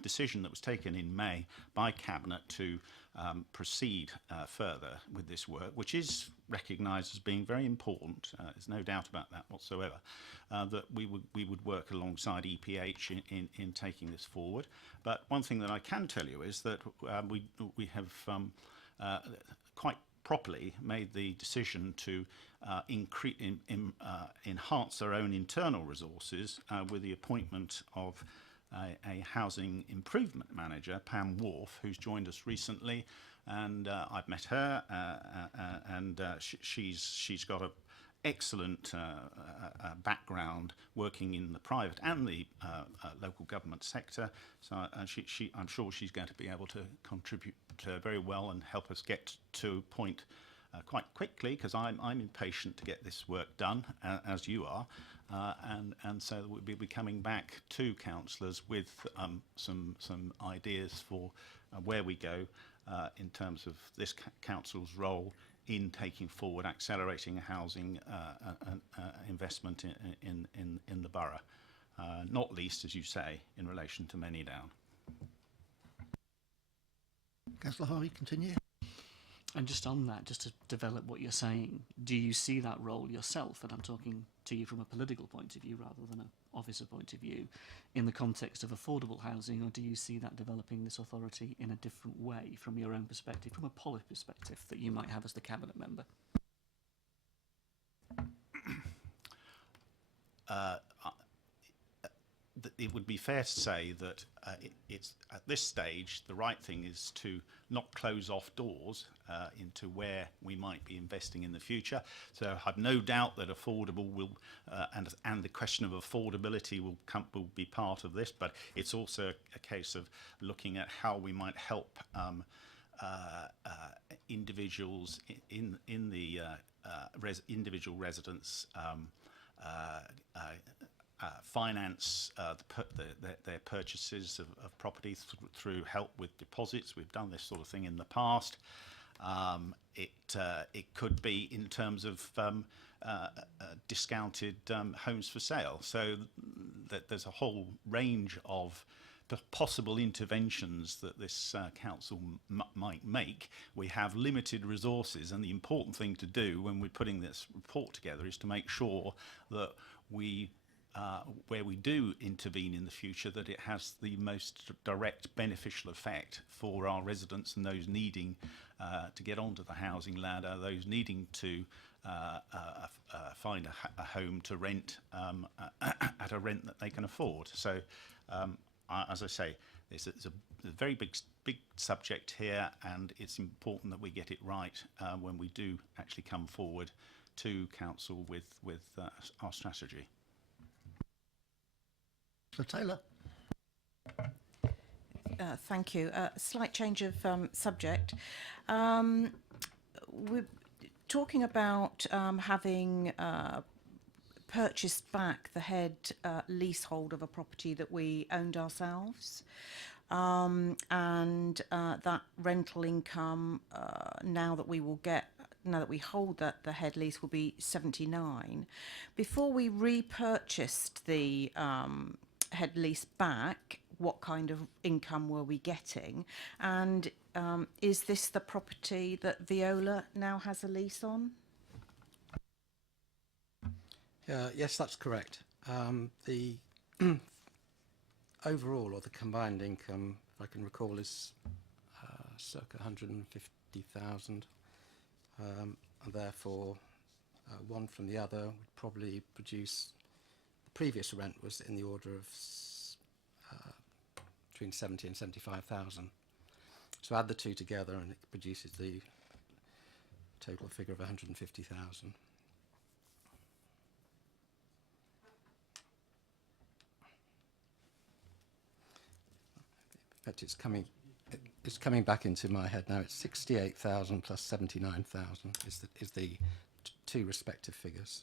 decision that was taken in May by Cabinet to proceed further with this work, which is recognised as being very important, there's no doubt about that whatsoever, that we would work alongside EPH in taking this forward. But one thing that I can tell you is that we have quite properly made the decision to enhance our own internal resources with the appointment of a housing improvement manager, Pam Wharf, who's joined us recently, and I've met her, and she's got an excellent background working in the private and the local government sector. So I'm sure she's going to be able to contribute very well and help us get to a point quite quickly, because I'm impatient to get this work done, as you are. And so we'll be coming back to councillors with some ideas for where we go in terms of this council's role in taking forward, accelerating housing investment in the borough, not least, as you say, in relation to Manydown. Councillor Harvey, continue. And just on that, just to develop what you're saying, do you see that role yourself, and I'm talking to you from a political point of view rather than an officer point of view, in the context of affordable housing, or do you see that developing this authority in a different way from your own perspective, from a policy perspective that you might have as the Cabinet member? It would be fair to say that it's at this stage the right thing is to not close off doors into where we might be investing in the future. So I've no doubt that affordable will and the question of affordability will be part of this, but it's also a case of looking at how we might help individuals in the individual residents finance their purchases of properties through help with deposits. We've done this sort of thing in the past. It could be in terms of discounted homes for sale. So that there's a whole range of possible interventions that this council might make. We have limited resources, and the important thing to do when we're putting this report together is to make sure that we where we do intervene in the future, that it has the most direct beneficial effect for our residents and those needing to get onto the housing ladder, those needing to find a home to rent at a rent that they can afford. So, as I say, it's a very big subject here, and it's important that we get it right when we do actually come forward to council with our strategy. So Taylor. Thank you. Slight change of subject. We're talking about having purchased back the head leasehold of a property that we owned ourselves. And that rental income, now that we hold the head lease, will be 79. Before we repurchased the head lease back, what kind of income were we getting? And is this the property that Viola now has a lease on? Yes, that's correct. The overall, or the combined income, if I can recall, is circa 150,000. And therefore, one from the other would probably produce, the previous rent was in the order of between 70 and 75,000. So add the two together and it produces the total figure of 150,000. In fact, it's coming back into my head now. It's 68,000 plus 79,000 is the two respective figures.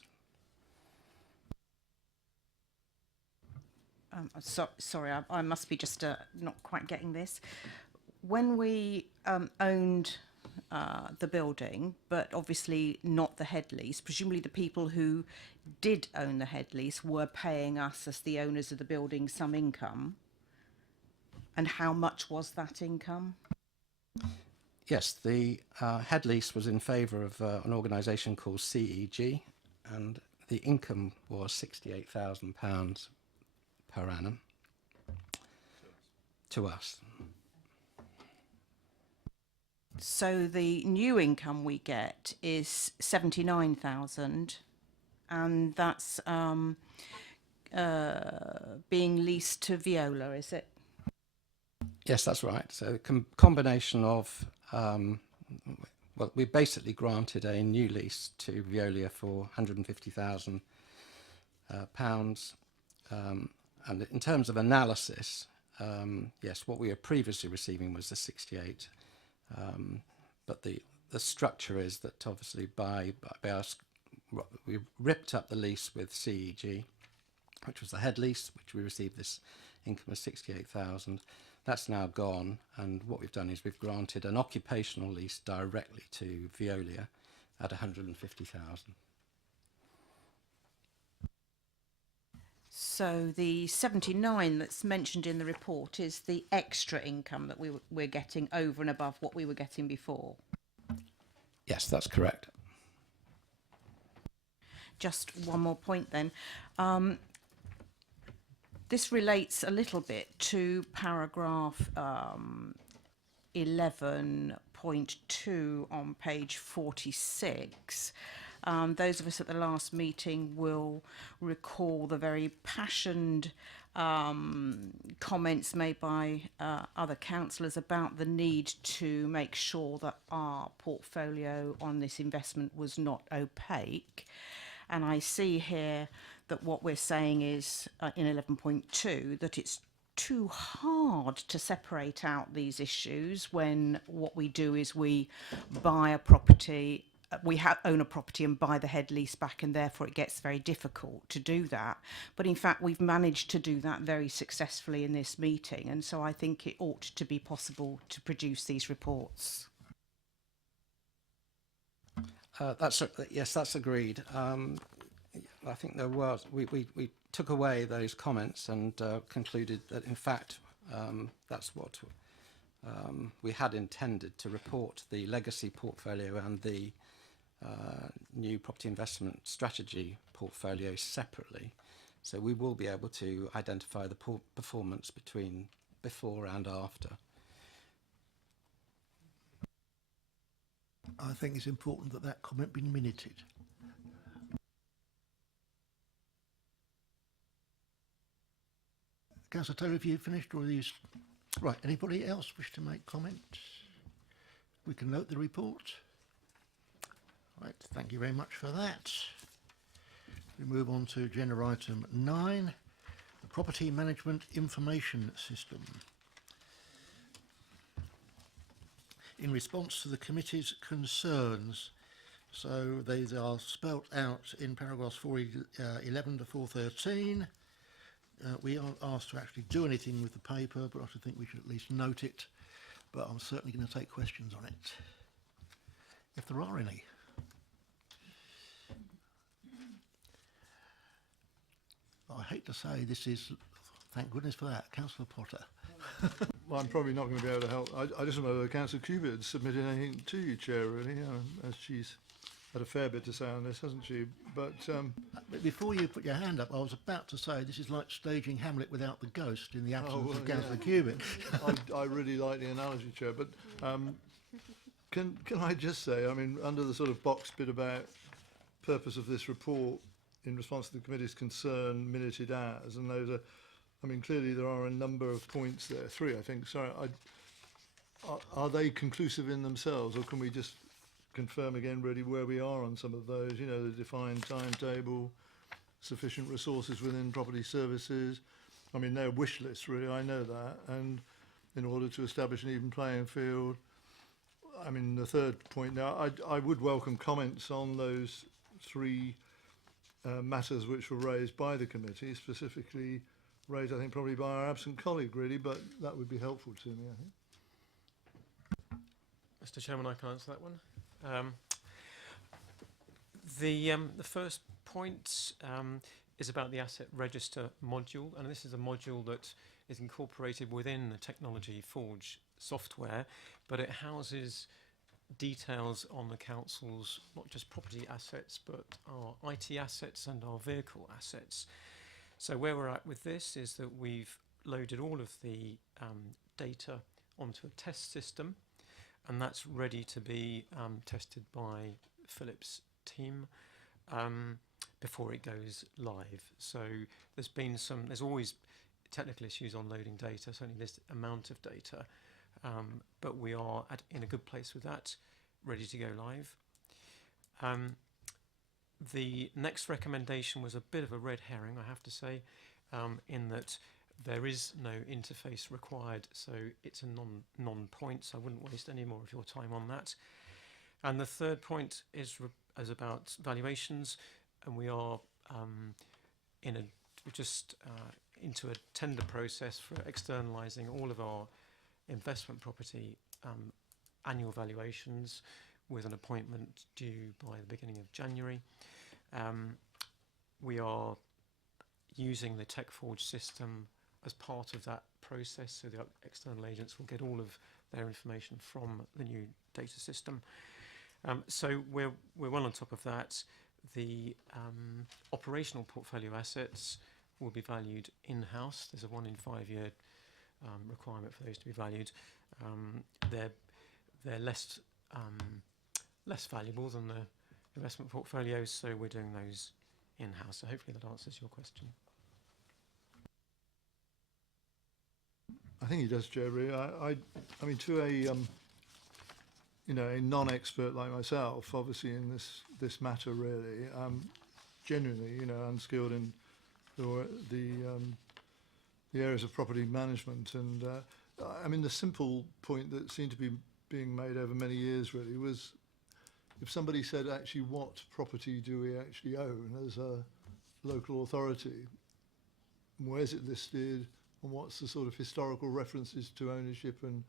Sorry, I must be just not quite getting this. When we owned the building, but obviously not the head lease, presumably the people who did own the head lease were paying us as the owners of the building some income. And how much was that income? Yes, the head lease was in favour of an organisation called CEG, and the income was £68,000 per annum to us. So the new income we get is 79,000, and that's being leased to Viola, is it? Yes, that's right. So combination of, well, we basically granted a new lease to Veolia for £150,000. And in terms of analysis, yes, what we were previously receiving was the 68. But the structure is that obviously by us, we ripped up the lease with CEG, which was the head lease, which we received this income of 68,000. That's now gone, and what we've done is we've granted an occupational lease directly to Veolia at 150,000. So the 79 that's mentioned in the report is the extra income that we're getting over and above what we were getting before. Yes, that's correct. Just one more point then. This relates a little bit to paragraph 11.2 on page 46. Those of us at the last meeting will recall the very passionate comments made by other councillors about the need to make sure that our portfolio on this investment was not opaque. And I see here that what we're saying is in 11.2 that it's too hard to separate out these issues when what we do is we buy a property own a property and buy the head lease back, and therefore it gets very difficult to do that. But in fact, we've managed to do that very successfully in this meeting, and so I think it ought to be possible to produce these reports. Yes, that's agreed. I think there was, we took away those comments and concluded that in fact that's what we had intended, to report the legacy portfolio and the new property investment strategy portfolio separately. So we will be able to identify the performance between before and after. I think it's important that that comment be minuted. Councillor Taylor, have you finished, or are these... Right, anybody else wish to make comments? We can note the report. Right, thank you very much for that. We move on to agenda item 9, the Property Management Information System. In response to the committee's concerns, so they are spelt out in paragraphs 411 to 413. We aren't asked to actually do anything with the paper, but I think we should at least note it. But I'm certainly going to take questions on it, if there are any. I hate to say this is, thank goodness for that, Councillor Potter. Well, I'm probably not going to be able to help. I just wonder whether Councillor Cubitt had submitted anything to you, Chair, really, as she's had a fair bit to say on this, hasn't she? But before you put your hand up, I was about to say this is like staging Hamlet without the ghost in the absence of Councillor Cubitt. I really like the analogy, Chair. But can I just say, I mean, under the sort of box bit about purpose of this report in response to the committee's concern, minuted as, and those are, I mean, clearly there are a number of points there, 3, I think. Sorry, are they conclusive in themselves, or can we just confirm again really where we are on some of those? You know, the defined timetable, sufficient resources within property services. I mean, they're wish lists, really, I know that. And in order to establish an even playing field, I mean, the third point now, I would welcome comments on those 3 matters which were raised by the committee, specifically raised, I think, probably by our absent colleague, really, but that would be helpful to me, I think. Mr. Chairman, I can answer that one. The first point is about the asset register module, and this is a module that is incorporated within the Technology Forge software, but it houses details on the council's not just property assets but our IT assets and our vehicle assets. So where we're at with this is that we've loaded all of the data onto a test system, and that's ready to be tested by Philip's team before it goes live. So there's always technical issues on loading data, certainly this amount of data, but we are in a good place with that, ready to go live. The next recommendation was a bit of a red herring, I have to say, in that there is no interface required, so it's a non-point, so I wouldn't waste any more of your time on that. And the third point is about valuations, and we are into a tender process for externalising all of our investment property annual valuations, with an appointment due by the beginning of January. We are using the TechForge system as part of that process, so the external agents will get all of their information from the new data system. So we're well on top of that. The operational portfolio assets will be valued in-house. There's a 1 in 5 year requirement for those to be valued. They're less valuable than the investment portfolios, so we're doing those in-house. So hopefully that answers your question. I think he does, Jerry. I mean, to a a non-expert like myself, obviously in this matter, really, genuinely, unskilled in the areas of property management, and I mean, the simple point that seemed to be being made over many years really was, if somebody said, actually, what property do we actually own as a local authority? Where's it listed? And what's the sort of historical references to ownership and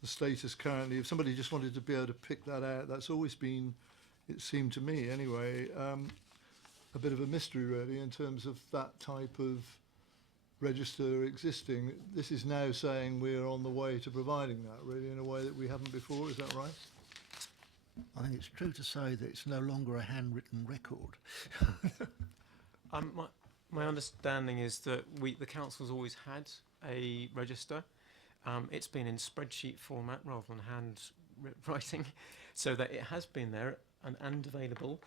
the status currently? If somebody just wanted to be able to pick that out, that's always been, it seemed to me anyway, a bit of a mystery really in terms of that type of register existing. This is now saying we're on the way to providing that really in a way that we haven't before, is that right? I think it's true to say that it's no longer a handwritten record. My understanding is that the council's always had a register. It's been in spreadsheet format rather than handwriting, so that it has been there and available.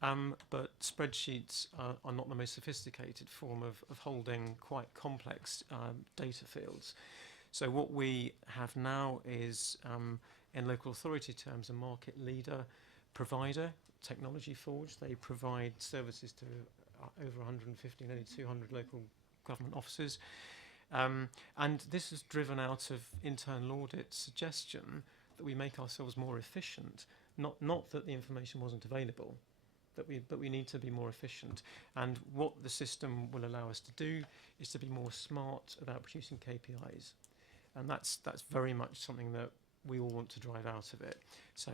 But spreadsheets are not the most sophisticated form of holding quite complex data fields. So what we have now is, in local authority terms, a market leader provider, Technology Forge. They provide services to over 150, nearly 200 local government offices. And this is driven out of internal audit suggestion that we make ourselves more efficient, not that the information wasn't available, but we need to be more efficient. And what the system will allow us to do is to be more smart about producing KPIs. And that's very much something that we all want to drive out of it. So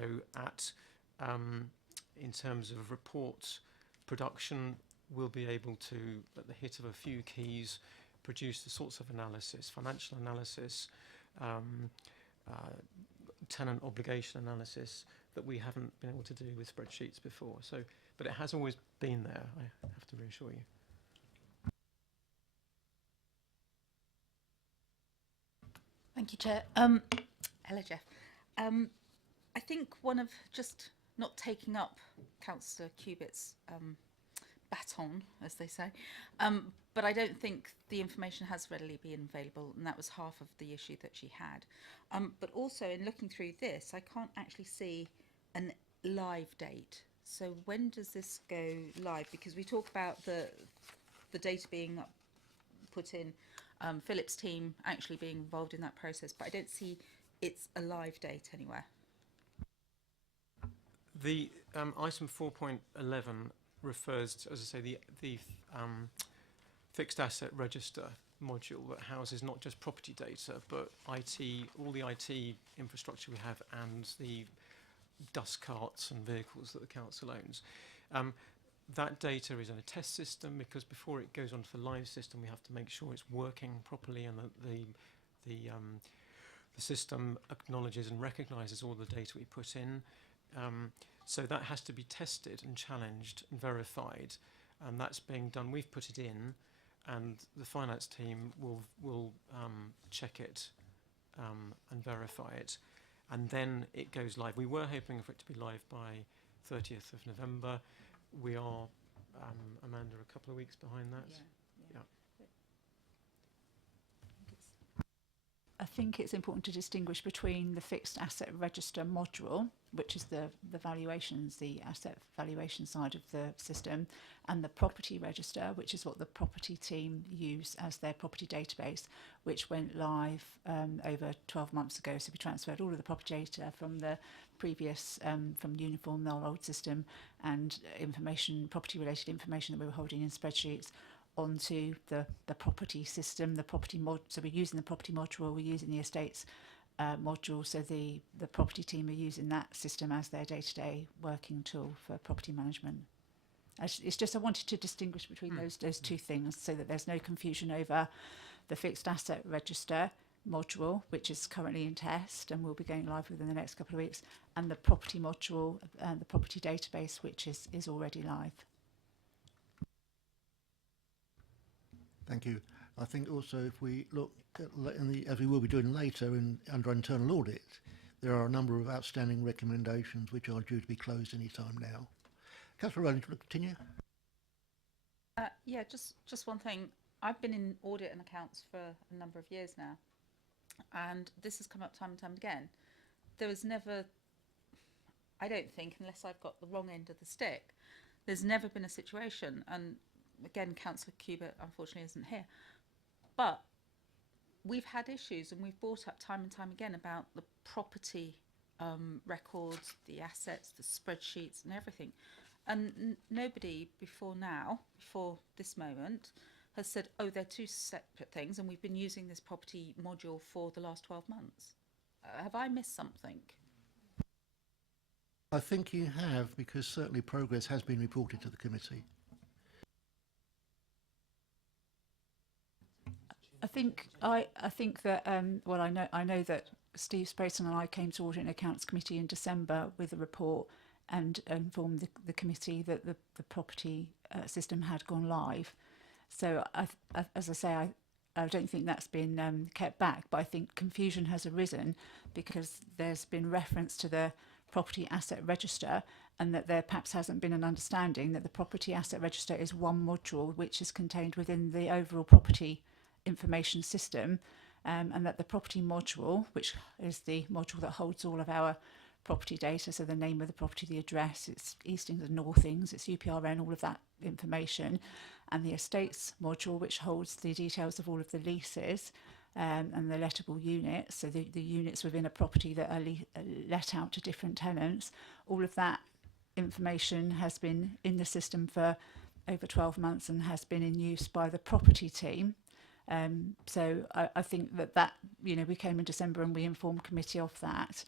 in terms of report production, we'll be able to, at the hit of a few keys, produce the sorts of analysis, financial analysis, tenant obligation analysis that we haven't been able to do with spreadsheets before. So, but it has always been there, I have to reassure you. Thank you, Chair. Hello, Jeff. I think one of, just not taking up Councillor Cubitt's baton, as they say, but I don't think the information has readily been available, and that was half of the issue that she had. But also, in looking through this, I can't actually see an live date. So when does this go live? Because we talk about the data being put in, Philip's team actually being involved in that process, but I don't see it's a live date anywhere. The item 4.11 refers to, as I say, the fixed asset register module that houses not just property data, but IT, all the IT infrastructure we have, and the dust carts and vehicles that the council owns. That data is in a test system, because before it goes onto the live system, we have to make sure it's working properly, and that the system acknowledges and recognises all the data we put in. So that has to be tested and challenged and verified, and that's being done. We've put it in, and the finance team will check it and verify it, and then it goes live. We were hoping for it to be live by 30th of November. We are, Amanda, a couple of weeks behind that. Yeah. I think it's important to distinguish between the fixed asset register module, which is the valuations, the asset valuation side of the system, and the property register, which is what the property team use as their property database, which went live over 12 months ago. So we transferred all of the property data from the previous, from Uniform, our old system, and information, property related information that we were holding in spreadsheets, onto the property system, the property mod. So we're using the property module, we're using the estates module. So the property team are using that system as their day-to-day working tool for property management. It's just I wanted to distinguish between those two things, so that there's no confusion over the fixed asset register module, which is currently in test and will be going live within the next couple of weeks, and the property module and the property database, which is already live. Thank you. I think also if we look at, as we will be doing later under internal audit, there are a number of outstanding recommendations which are due to be closed any time now. Councillor Rowland, do you want to continue? Yeah, just one thing. I've been in audit and accounts for a number of years now, and this has come up time and time again. There was never, I don't think, unless I've got the wrong end of the stick, there's never been a situation, and again, Councillor Cubitt unfortunately isn't here, but we've had issues, and we've brought up time and time again about the property records, the assets, the spreadsheets and everything. And nobody before now, before this moment, has said, oh, they're two separate things and we've been using this property module for the last 12 months. Have I missed something? I think you have, because certainly progress has been reported to the committee. I think that well, I know that Steve Sprayton and I came to Audit and Accounts Committee in December with a report and informed the committee that the property system had gone live. So as I say, I don't think that's been kept back, but I think confusion has arisen because there's been reference to the property asset register, and that there perhaps hasn't been an understanding that the property asset register is one module which is contained within the overall property information system, and that the property module, which is the module that holds all of our property data, so the name of the property, the address, its eastings and northings, its UPRN, all of that information, and the estates module, which holds the details of all of the leases and the lettable units, so the units within a property that are let out to different tenants. All of that information has been in the system for over 12 months and has been in use by the property team. So I think that we came in December and we informed committee of that.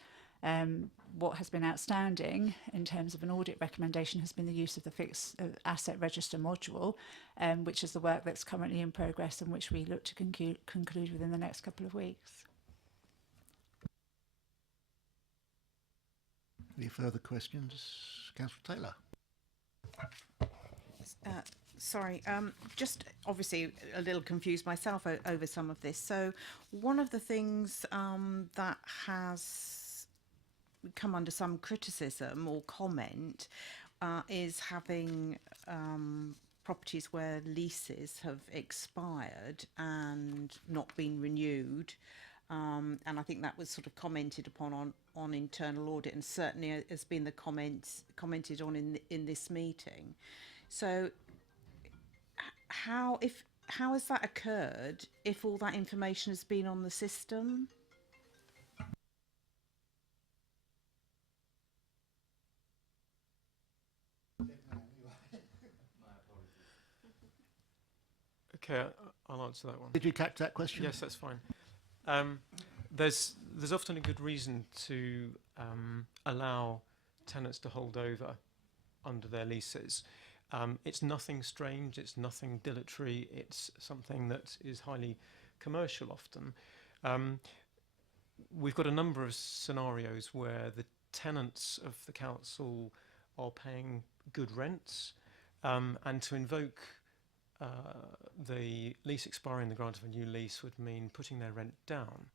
What has been outstanding in terms of an audit recommendation has been the use of the fixed asset register module, which is the work that's currently in progress and which we look to conclude within the next couple of weeks. Any further questions? Councillor Taylor. Sorry, just obviously a little confused myself over some of this. So one of the things that has come under some criticism or comment is having properties where leases have expired and not been renewed. And I think that was sort of commented upon on internal audit, and certainly has been the commented on in this meeting. So how has that occurred if all that information has been on the system? Okay, I'll answer that one. Did you catch that question? Yes, that's fine. There's often a good reason to allow tenants to hold over under their leases. It's nothing strange, it's nothing dilatory, it's something that is highly commercial often. We've got a number of scenarios where the tenants of the council are paying good rents, and to invoke the lease expiring, the grant of a new lease would mean putting their rent down.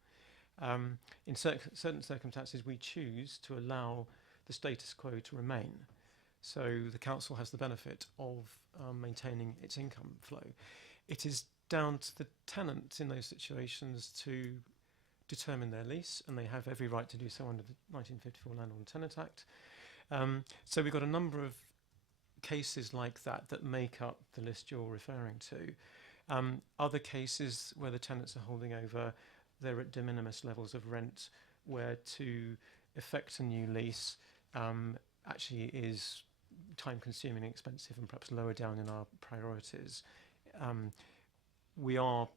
In certain circumstances, we choose to allow the status quo to remain. So the council has the benefit of maintaining its income flow. It is down to the tenant in those situations to determine their lease, and they have every right to do so under the 1954 Landlord and Tenant Act. So we've got a number of cases like that that make up the list you're referring to. Other cases where the tenants are holding over, they're at de minimis levels of rent, where to effect a new lease actually is time consuming and expensive and perhaps lower down in our priorities. We are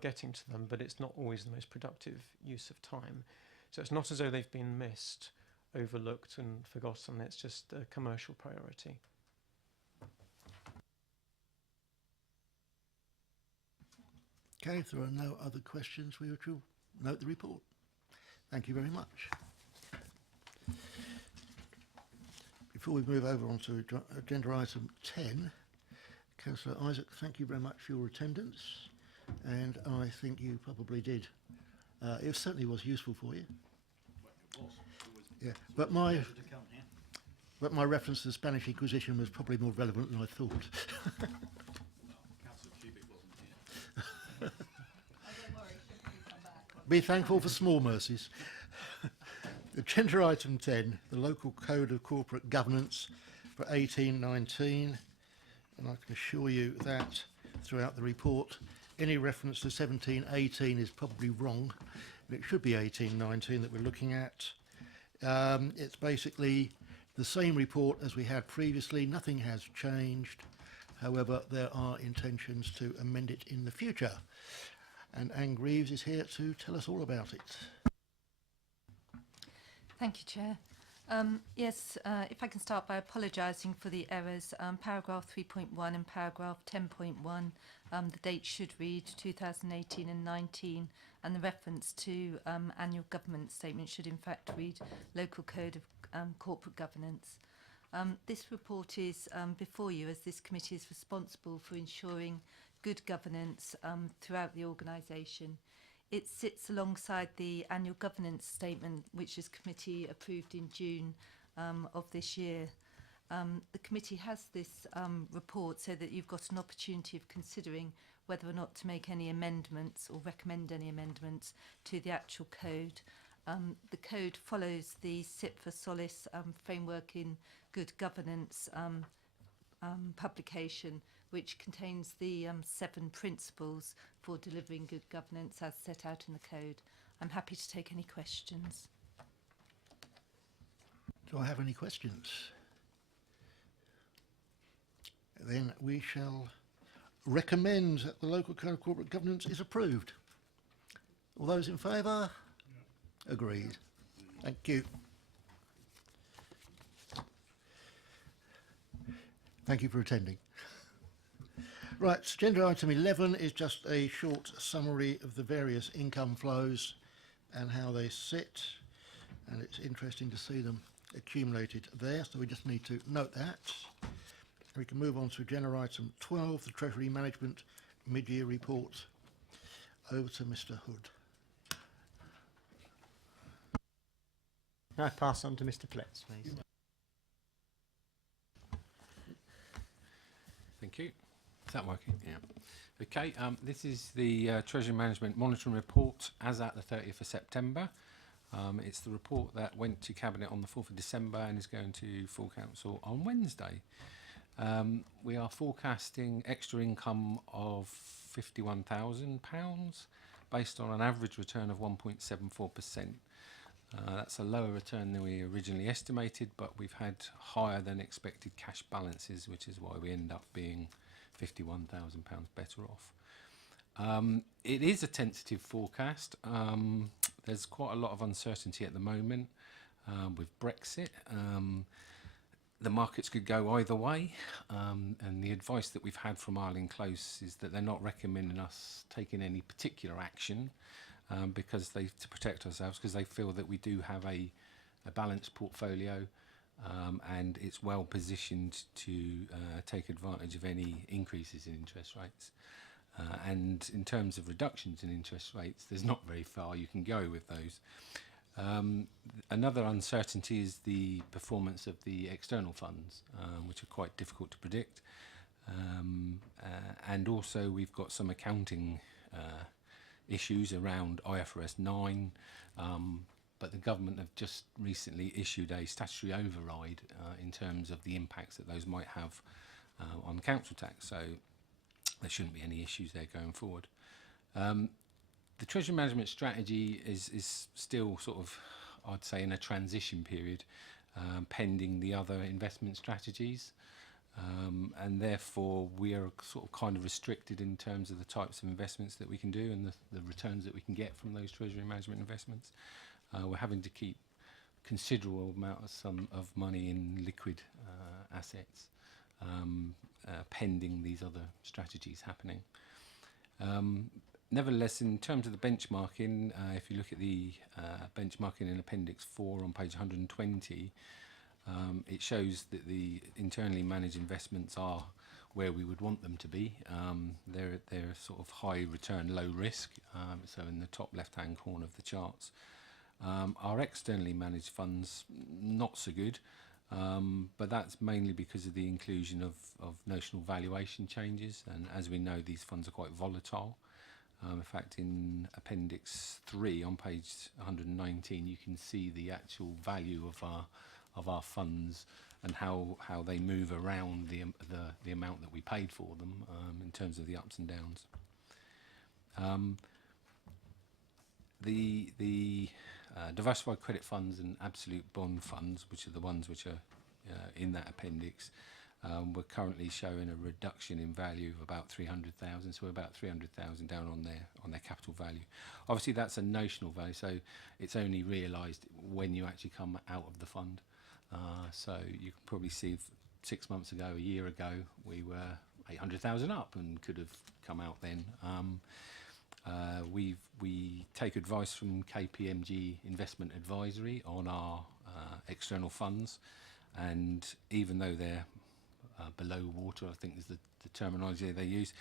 getting to them, but it's not always the most productive use of time. So it's not as though they've been missed, overlooked and forgotten. It's just a commercial priority. Okay, if there are no other questions, we will note the report. Thank you very much. Before we move over onto agenda item 10, Councillor Isaac, thank you very much for your attendance, and I think you probably did. It certainly was useful for you. Yeah, but my reference to the Spanish Inquisition was probably more relevant than I thought. Be thankful for small mercies. Agenda item 10, the Local Code of Corporate Governance for 1819, and I can assure you that throughout the report any reference to 1718 is probably wrong, and it should be 1819 that we're looking at. It's basically the same report as we had previously. Nothing has changed. However, there are intentions to amend it in the future. And Anne Greaves is here to tell us all about it. Thank you, Chair. Yes, if I can start by apologising for the errors. Paragraph 3.1 and paragraph 10.1, the date should read 2018 and 19, and the reference to annual government statement should in fact read Local Code of Corporate Governance. This report is before you as this committee is responsible for ensuring good governance throughout the organisation. It sits alongside the annual governance statement which this committee approved in June of this year. The committee has this report so that you've got an opportunity of considering whether or not to make any amendments or recommend any amendments to the actual code. The code follows the SIP for Solace framework in good governance publication, which contains the 7 principles for delivering good governance as set out in the code. I'm happy to take any questions. Do I have any questions? Then we shall recommend that the Local Code of Corporate Governance is approved. All those in favour? Yeah. Agreed. Thank you. Thank you for attending. Right, agenda item 11 is just a short summary of the various income flows and how they sit, and it's interesting to see them accumulated there, so we just need to note that. We can move on to agenda item 12, the Treasury Management Mid-Year Report. Over to Mr. Hood. Can I pass on to Mr. Pletz, please? Thank you. Is that working? Yeah. Okay, this is the Treasury Management Monitoring Report as at the 30th of September. It's the report that went to Cabinet on the 4th of December and is going to full council on Wednesday. We are forecasting extra income of £51,000 based on an average return of 1.74%. That's a lower return than we originally estimated, but we've had higher than expected cash balances, which is why we end up being £51,000 better off. It is a tentative forecast. There's quite a lot of uncertainty at the moment with Brexit. The markets could go either way, and the advice that we've had from Ireland Close is that they're not recommending us taking any particular action because to protect ourselves, because they feel that we do have a balanced portfolio and it's well positioned to take advantage of any increases in interest rates. And in terms of reductions in interest rates, there's not very far you can go with those. Another uncertainty is the performance of the external funds, which are quite difficult to predict. And also we've got some accounting issues around IFRS 9, but the government have just recently issued a statutory override in terms of the impacts that those might have on council tax, so there shouldn't be any issues there going forward. The Treasury Management Strategy is still sort of, I'd say, in a transition period, pending the other investment strategies. And therefore we are sort of kind of restricted in terms of the types of investments that we can do and the returns that we can get from those treasury management investments. We're having to keep considerable amount of money in liquid assets pending these other strategies happening. Nevertheless, in terms of the benchmarking, if you look at the benchmarking in Appendix 4 on page 120, it shows that the internally managed investments are where we would want them to be. They're sort of high return, low risk, so in the top left-hand corner of the charts. Our externally managed funds, not so good, but that's mainly because of the inclusion of notional valuation changes, and as we know, these funds are quite volatile. In fact, in Appendix 3 on page 119, you can see the actual value of our funds and how they move around the amount that we paid for them in terms of the ups and downs. The diversified credit funds and absolute bond funds, which are the ones which are in that appendix, we're currently showing a reduction in value of about 300,000. So we're about 300,000 down on their capital value. Obviously, that's a notional value, so it's only realised when you actually come out of the fund. So you can probably see 6 months ago, a year ago, we were 800,000 up and could have come out then. We take advice from KPMG Investment Advisory on our external funds, and even though they're below water, I think is the terminology they use,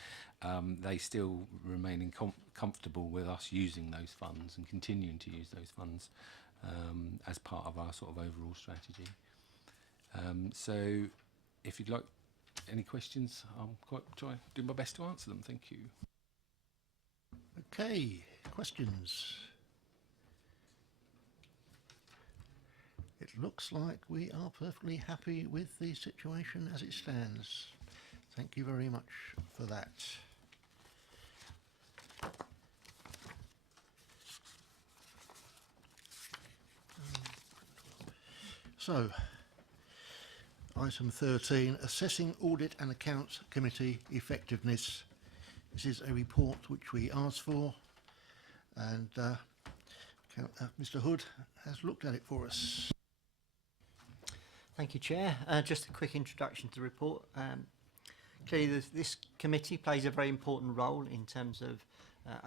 they still remain comfortable with us using those funds and continuing to use those funds as part of our sort of overall strategy. So if you'd like any questions, I'll try to do my best to answer them. Thank you. Okay, questions? It looks like we are perfectly happy with the situation as it stands. Thank you very much for that. So, item 13, assessing audit and accounts committee effectiveness. This is a report which we asked for, and Mr. Hood has looked at it for us. Thank you, Chair. Just a quick introduction to the report. Clearly, this committee plays a very important role in terms of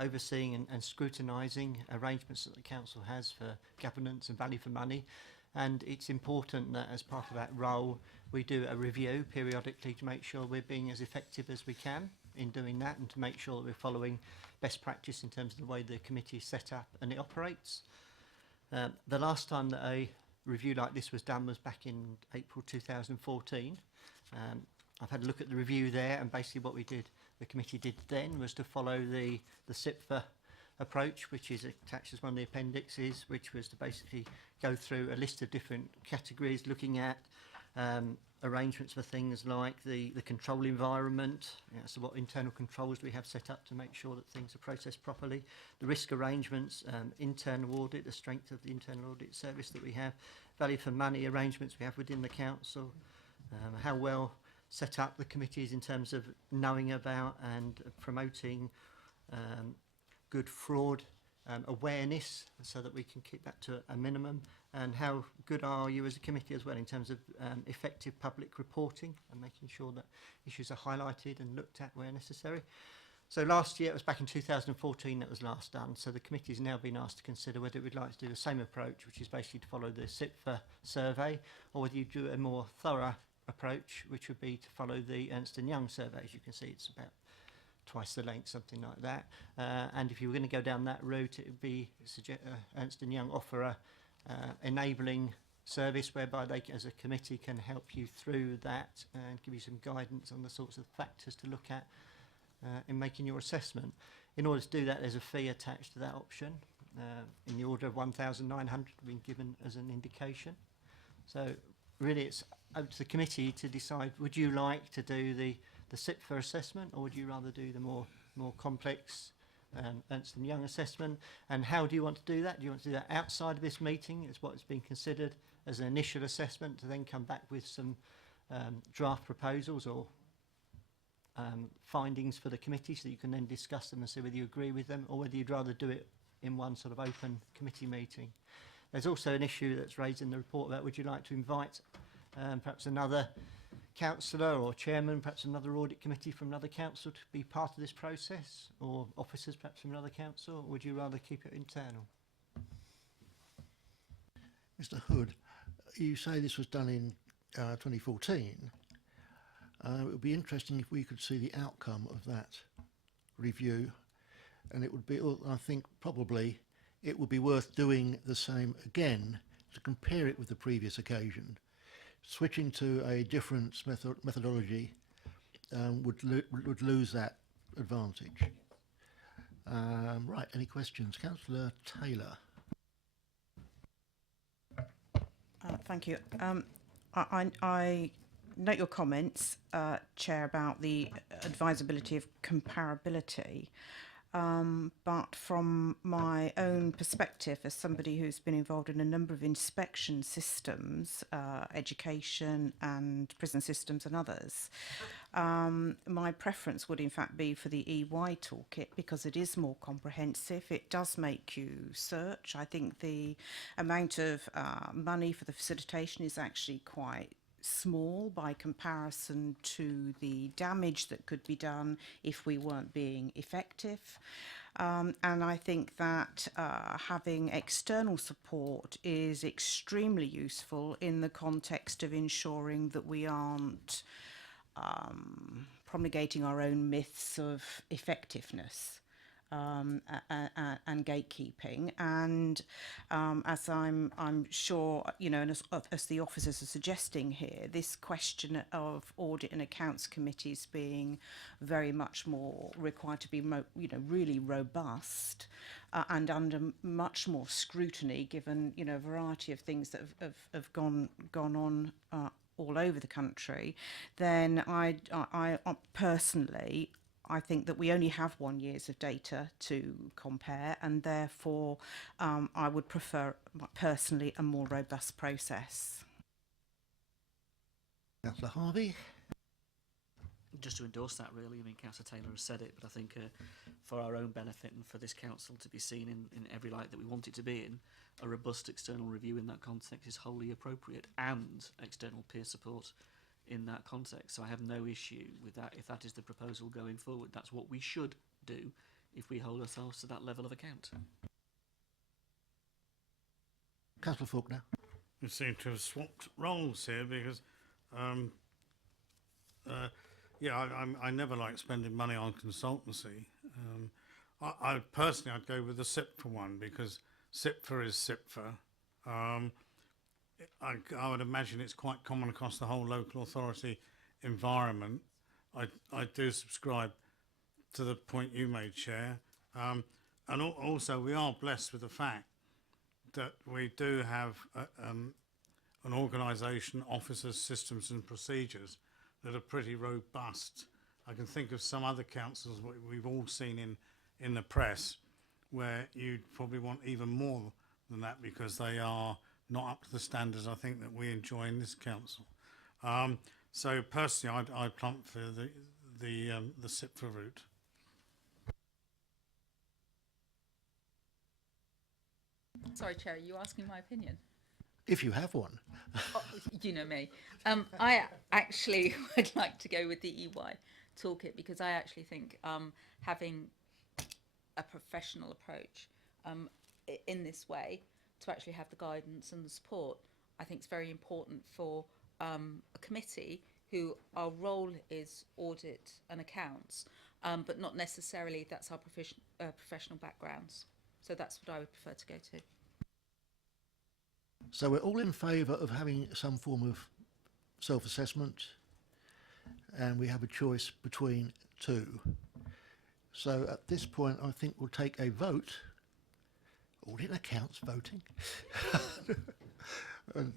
overseeing and scrutinising arrangements that the council has for governance and value for money. And it's important that as part of that role, we do a review periodically to make sure we're being as effective as we can in doing that, and to make sure that we're following best practice in terms of the way the committee is set up and it operates. The last time that a review like this was done was back in April 2014. I've had a look at the review there, and basically what the committee did then was to follow the SIPFA approach, which is attached as one of the appendixes, which was to basically go through a list of different categories, looking at arrangements for things like the control environment, so what internal controls do we have set up to make sure that things are processed properly, the risk arrangements, internal audit, the strength of the internal audit service that we have, value for money arrangements we have within the council, how well set up the committee is in terms of knowing about and promoting good fraud awareness, so that we can keep that to a minimum, and how good are you as a committee as well in terms of effective public reporting and making sure that issues are highlighted and looked at where necessary. So last year, it was back in 2014 that was last done, so the committee has now been asked to consider whether it would like to do the same approach, which is basically to follow the SIPFA survey, or whether you do a more thorough approach, which would be to follow the Ernst & Young survey. As you can see, it's about twice the length, something like that. And if you were going to go down that route, it would be Ernst & Young offer a enabling service whereby they, as a committee, can help you through that and give you some guidance on the sorts of factors to look at in making your assessment. In order to do that, there's a fee attached to that option in the order of 1,900 been given as an indication. So really it's up to the committee to decide, would you like to do the SIPFA assessment, or would you rather do the more complex Ernst & Young assessment? And how do you want to do that? Do you want to do that outside of this meeting, as what has been considered as an initial assessment, to then come back with some draft proposals or findings for the committee, so that you can then discuss them and see whether you agree with them, or whether you'd rather do it in one sort of open committee meeting? There's also an issue that's raised in the report about, would you like to invite perhaps another councillor or chairman, perhaps another audit committee from another council to be part of this process, or officers perhaps from another council, or would you rather keep it internal? Mr. Hood, you say this was done in 2014. It would be interesting if we could see the outcome of that review, and it would be, I think probably it would be worth doing the same again to compare it with the previous occasion. Switching to a different methodology would lose that advantage. Right, any questions? Councillor Taylor. Thank you. I note your comments, Chair, about the advisability of comparability. But from my own perspective, as somebody who's been involved in a number of inspection systems, education and prison systems and others, my preference would in fact be for the EY toolkit because it is more comprehensive. It does make you search. I think the amount of money for the facilitation is actually quite small by comparison to the damage that could be done if we weren't being effective. And I think that having external support is extremely useful in the context of ensuring that we aren't promulgating our own myths of effectiveness. And gatekeeping, and as I'm sure, you know, and as the officers are suggesting here, this question of audit and accounts committees being very much more required to be, really robust and under much more scrutiny, given a variety of things that have gone on all over the country, then I personally. I think that we only have 1 year of data to compare, and therefore I would prefer, personally, a more robust process. Councillor Harvey. Just to endorse that, really, I mean, Councillor Taylor has said it, but I think for our own benefit and for this council to be seen in every light that we want it to be in, a robust external review in that context is wholly appropriate, and external peer support in that context. So I have no issue with that. If that is the proposal going forward, that's what we should do if we hold ourselves to that level of account. Councillor Faulkner. We seem to have swapped roles here because, I never like spending money on consultancy. I personally, I'd go with the SIPFA one because SIPFA is SIPFA. I would imagine it's quite common across the whole local authority environment. I do subscribe to the point you made, Chair. And also we are blessed with the fact that we do have an organisation, officers, systems and procedures that are pretty robust. I can think of some other councils we've all seen in the press where you'd probably want even more than that because they are not up to the standards I think that we enjoy in this council. So personally, I'd plump for the SIPFA route. Sorry, Chair, are you asking my opinion? If you have one. Oh, you know me. I actually would like to go with the EY toolkit because I actually think having a professional approach in this way to actually have the guidance and the support, I think it's very important for a committee who our role is audit and accounts, but not necessarily that's our professional backgrounds. So that's what I would prefer to go to. So we're all in favour of having some form of self-assessment, and we have a choice between two. So at this point, I think we'll take a vote. Audit and accounts voting. And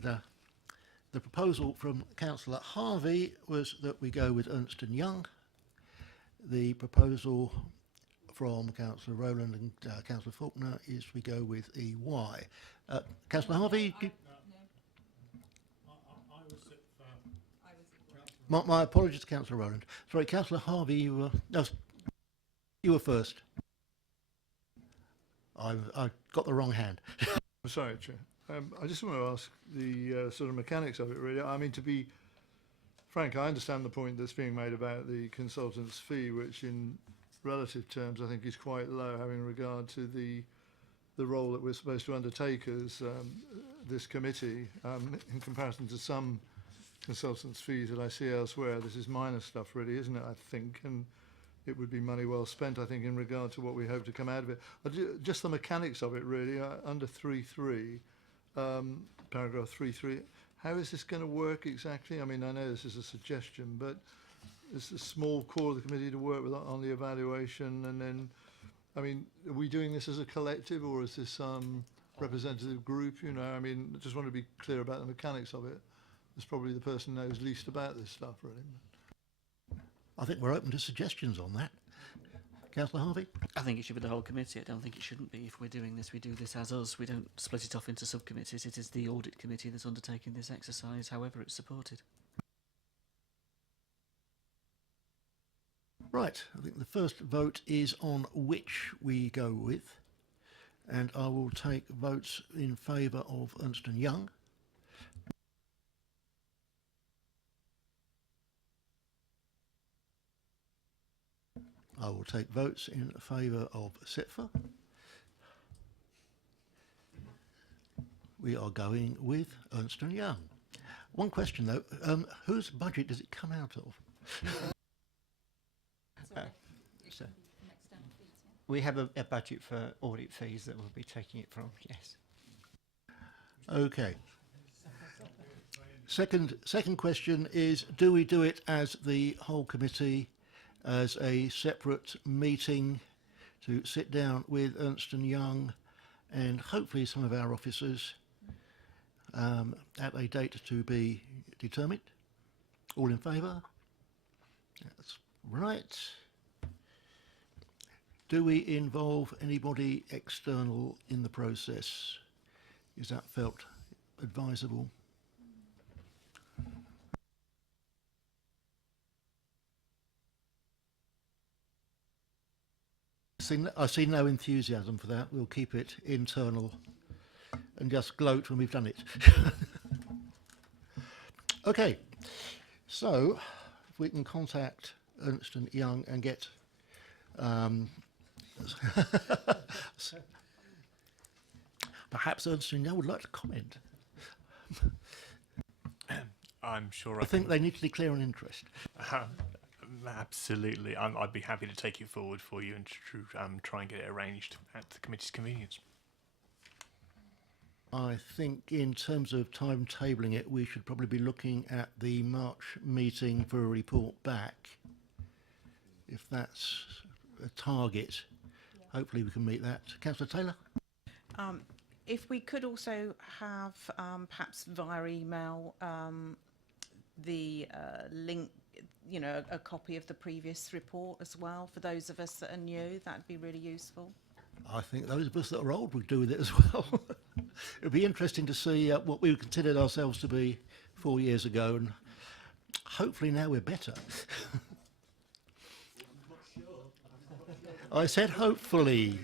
the proposal from Councillor Harvey was that we go with Ernst & Young. The proposal from Councillor Rowland and Councillor Faulkner is we go with EY. Councillor Harvey? My apologies to Councillor Rowland. Sorry, Councillor Harvey, you were first. I got the wrong hand. I'm sorry, Chair. I just want to ask the sort of mechanics of it, really. I mean, to be frank, I understand the point that's being made about the consultant's fee, which in relative terms I think is quite low, having regard to the role that we're supposed to undertake as this committee, in comparison to some consultants' fees that I see elsewhere. This is minor stuff, really, isn't it, I think, and it would be money well spent, I think, in regard to what we hope to come out of it. Just the mechanics of it, really, under 3.3, paragraph 3.3, how is this going to work exactly? I mean, I know this is a suggestion, but it's a small core of the committee to work with on the evaluation, and then, I mean, are we doing this as a collective, or is this some representative group, you know? I mean, I just want to be clear about the mechanics of it. It's probably the person who knows least about this stuff, really. I think we're open to suggestions on that. Councillor Harvey? I think it should be the whole committee. I don't think it shouldn't be. If we're doing this, we do this as us. We don't split it off into subcommittees. It is the audit committee that's undertaking this exercise, however it's supported. Right, I think the first vote is on which we go with, and I will take votes in favour of Ernst & Young. I will take votes in favour of SITFA. We are going with Ernst & Young. One question though, whose budget does it come out of? So we have a budget for audit fees that we'll be taking it from, yes. Okay. Second question is, do we do it as the whole committee, as a separate meeting to sit down with Ernst & Young and hopefully some of our officers at a date to be determined? All in favour? That's right. Do we involve anybody external in the process? Is that felt advisable? I see no enthusiasm for that. We'll keep it internal and just gloat when we've done it. Okay, so if we can contact Ernst & Young and get perhaps Ernst & Young would like to comment. I'm sure I think they need to declare an interest. Absolutely. I'd be happy to take it forward for you and try and get it arranged at the committee's convenience. I think in terms of timetabling it, we should probably be looking at the March meeting for a report back. If that's a target, hopefully we can meet that. Councillor Taylor? If we could also have perhaps via email the link, you know, a copy of the previous report as well for those of us that are new, that'd be really useful. I think those of us that are old would do with it as well. It would be interesting to see what we considered ourselves to be 4 years ago, and hopefully now we're better. I said hopefully.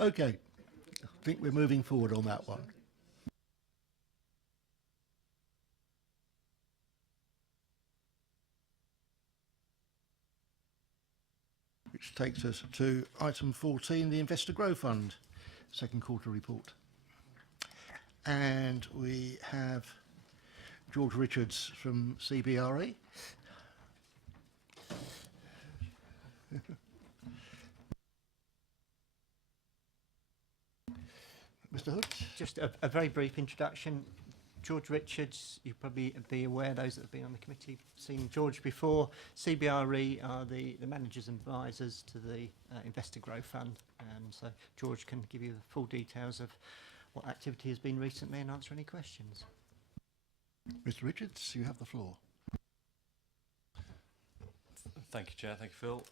Okay, I think we're moving forward on that one. Which takes us to item 14, the Investor Growth Fund, second quarter report. And we have George Richards from CBRE. Mr. Hood? Just a very brief introduction. George Richards, you'll probably be aware, those that have been on the committee, seen George before. CBRE are the managers and advisors to the Investor Growth Fund. So George can give you the full details of what activity has been recently and answer any questions. Mr. Richards, you have the floor. Thank you, Chair. Thank you, Phil.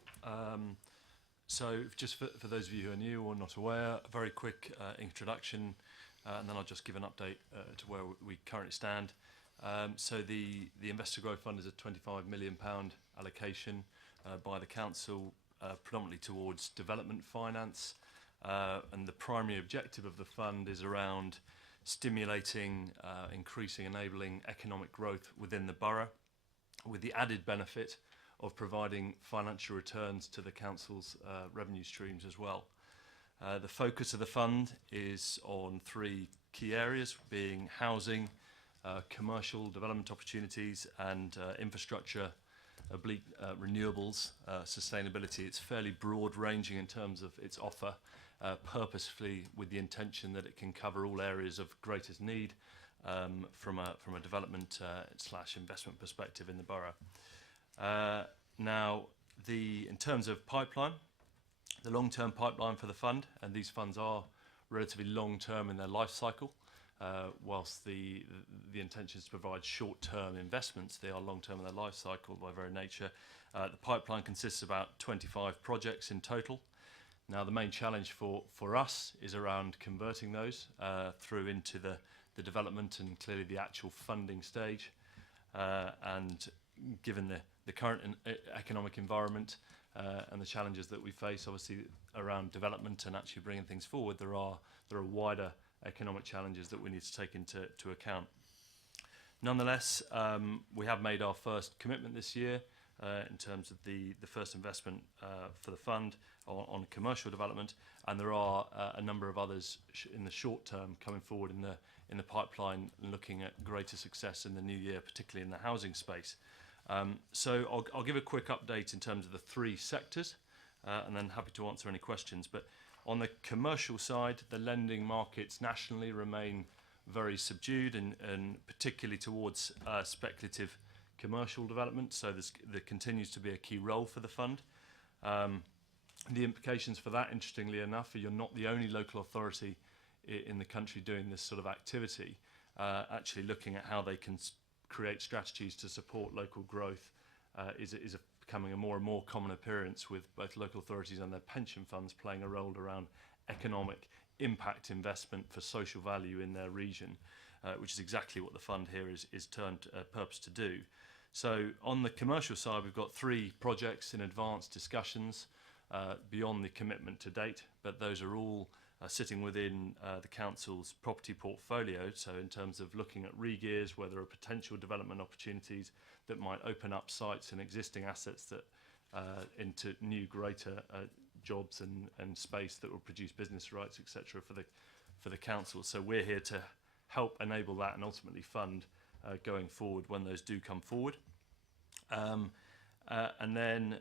So just for those of you who are new or not aware, a very quick introduction, and then I'll just give an update to where we currently stand. So the Investor Growth Fund is a £25 million allocation by the Council, predominantly towards development finance. And the primary objective of the fund is around stimulating, increasing, enabling economic growth within the borough, with the added benefit of providing financial returns to the council's revenue streams as well. The focus of the fund is on three key areas, being housing, commercial development opportunities, and infrastructure, renewables, sustainability. It's fairly broad ranging in terms of its offer, purposefully with the intention that it can cover all areas of greatest need from a development slash investment perspective in the borough. Now, in terms of pipeline, the long-term pipeline for the fund, and these funds are relatively long-term in their life cycle, whilst the intention is to provide short-term investments, they are long-term in their life cycle by very nature. The pipeline consists of about 25 projects in total. Now, the main challenge for us is around converting those through into the development and clearly the actual funding stage. And given the current economic environment and the challenges that we face, obviously, around development and actually bringing things forward, there are wider economic challenges that we need to take into account. Nonetheless, we have made our first commitment this year in terms of the first investment for the fund on commercial development, and there are a number of others in the short term coming forward in the pipeline, looking at greater success in the new year, particularly in the housing space. So I'll give a quick update in terms of the three sectors, and then happy to answer any questions. But on the commercial side, the lending markets nationally remain very subdued, and particularly towards speculative commercial development. So there continues to be a key role for the fund. The implications for that, interestingly enough, are you're not the only local authority in the country doing this sort of activity, actually looking at how they can create strategies to support local growth is becoming a more and more common appearance, with both local authorities and their pension funds playing a role around economic impact investment for social value in their region, which is exactly what the fund here is turned purpose to do. So on the commercial side, we've got 3 projects in advanced discussions beyond the commitment to date, but those are all sitting within the council's property portfolio. So in terms of looking at re-gears, where there are potential development opportunities that might open up sites and existing assets that into new greater jobs and space that will produce business rights, etc. for the council. So we're here to help enable that and ultimately fund going forward when those do come forward. And then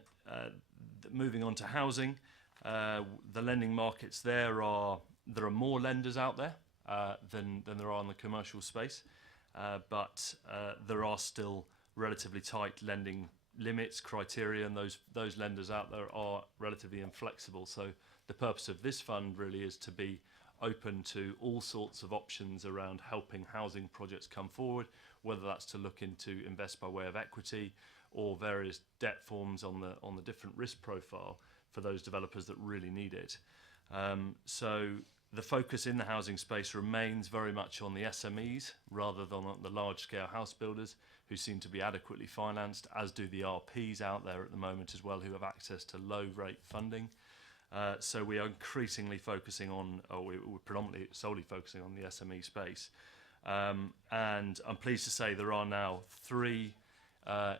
moving on to housing, the lending markets there are more lenders out there than there are in the commercial space, but there are still relatively tight lending limits, criteria, and those lenders out there are relatively inflexible. So the purpose of this fund really is to be open to all sorts of options around helping housing projects come forward, whether that's to look into invest by way of equity or various debt forms on the different risk profile for those developers that really need it. So the focus in the housing space remains very much on the SMEs rather than on the large-scale house builders, who seem to be adequately financed, as do the RPs out there at the moment as well, who have access to low-rate funding. So we are increasingly focusing on, or we're predominantly solely focusing on the SME space. And I'm pleased to say there are now 3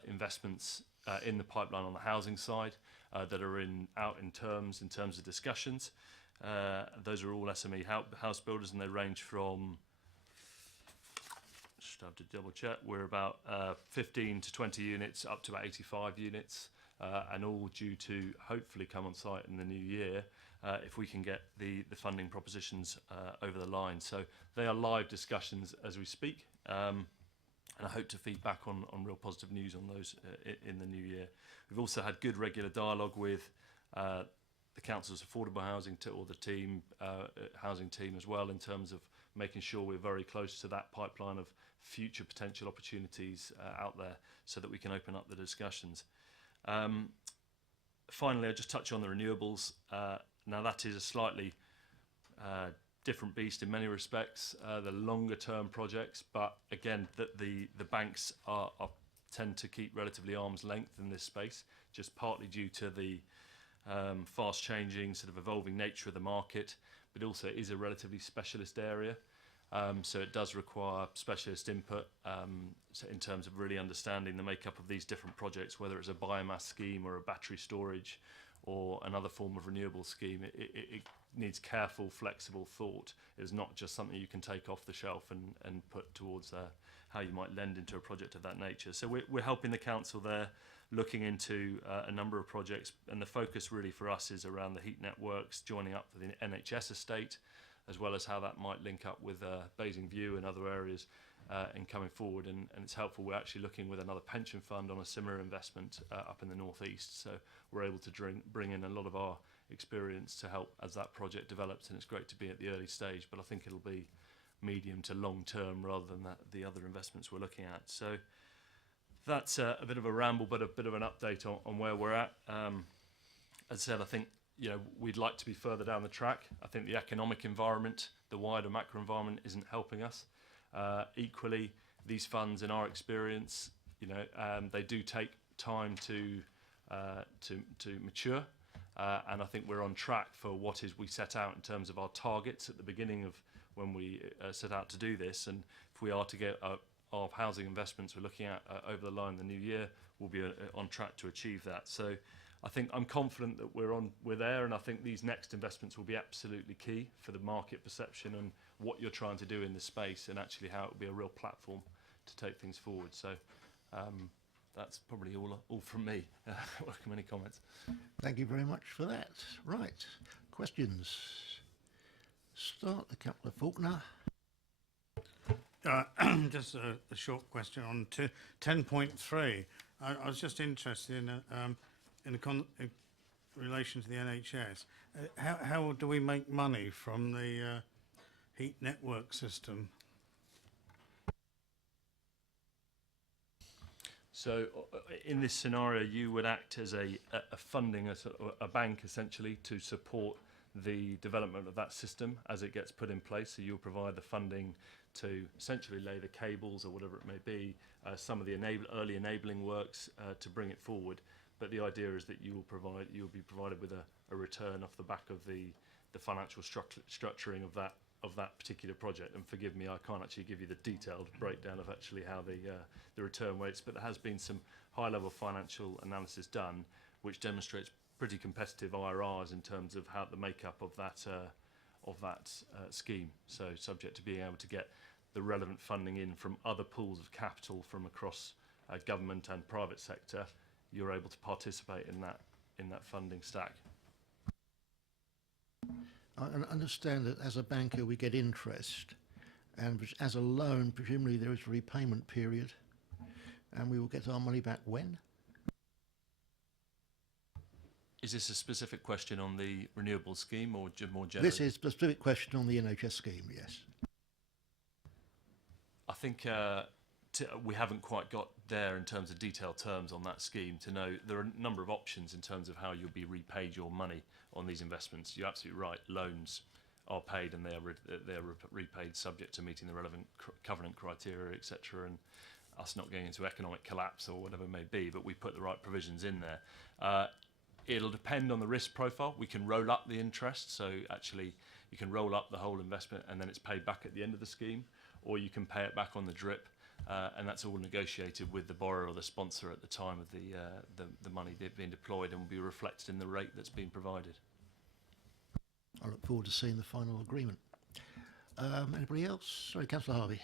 investments in the pipeline on the housing side that are out in terms of discussions. Those are all SME house builders, and they range from, just have to double check, we're about 15 to 20 units up to about 85 units, and all due to hopefully come on site in the new year if we can get the funding propositions over the line. So they are live discussions as we speak, and I hope to feed back on real positive news on those in the new year. We've also had good regular dialogue with the council's affordable housing or the team, housing team as well, in terms of making sure we're very close to that pipeline of future potential opportunities out there, so that we can open up the discussions. Finally, I'll just touch on the renewables. Now that is a slightly different beast in many respects, the longer term projects, but again, the banks tend to keep relatively arm's length in this space, just partly due to the fast changing, sort of evolving nature of the market, but also it is a relatively specialist area. So it does require specialist input so in terms of really understanding the makeup of these different projects, whether it's a biomass scheme or a battery storage or another form of renewable scheme. It needs careful, flexible thought. It's not just something you can take off the shelf and put towards how you might lend into a project of that nature. So we're helping the council there, looking into a number of projects, and the focus really for us is around the heat networks, joining up with the NHS estate, as well as how that might link up with Basingstoke and other areas in coming forward. And it's helpful. We're actually looking with another pension fund on a similar investment up in the northeast. So we're able to bring in a lot of our experience to help as that project develops, and it's great to be at the early stage, but I think it'll be medium to long term rather than the other investments we're looking at. So that's a bit of a ramble, but a bit of an update on where we're at. As I said, I think we'd like to be further down the track. I think the economic environment, the wider macro environment, isn't helping us. Equally, these funds, in our experience, they do take time to mature, and I think we're on track for what is we set out in terms of our targets at the beginning of when we set out to do this. And if we are to get our housing investments we're looking at over the line in the new year, we'll be on track to achieve that. So I think I'm confident that we're there, and I think these next investments will be absolutely key for the market perception and what you're trying to do in the space, and actually how it will be a real platform to take things forward. So that's probably all from me. Welcome any comments. Thank you very much for that. Right, questions. Start the couple of Faulkner. Just a short question on 10.3. I was just interested in relation to the NHS. How do we make money from the heat network system? So in this scenario, you would act as a funding, a bank essentially, to support the development of that system as it gets put in place. So you'll provide the funding to essentially lay the cables or whatever it may be, some of the early enabling works to bring it forward. But the idea is that you'll be provided with a return off the back of the financial structuring of that particular project. And forgive me, I can't actually give you the detailed breakdown of actually how the return weights, but there has been some high-level financial analysis done, which demonstrates pretty competitive IRRs in terms of how the makeup of that scheme. So subject to being able to get the relevant funding in from other pools of capital from across government and private sector, you're able to participate in that funding stack. I understand that as a banker we get interest, and as a loan presumably there is a repayment period, and we will get our money back when? Is this a specific question on the renewable scheme or more generally? This is a specific question on the NHS scheme, yes. I think we haven't quite got there in terms of detailed terms on that scheme to know. There are a number of options in terms of how you'll be repaid your money on these investments. You're absolutely right. Loans are paid and they are repaid subject to meeting the relevant covenant criteria, etc. And us not going into economic collapse or whatever it may be, but we put the right provisions in there. It'll depend on the risk profile. We can roll up the interest, so actually you can roll up the whole investment and then it's paid back at the end of the scheme, or you can pay it back on the drip, and that's all negotiated with the borrower or the sponsor at the time of the money being deployed, and will be reflected in the rate that's been provided. I look forward to seeing the final agreement. Anybody else? Sorry, Councillor Harvey.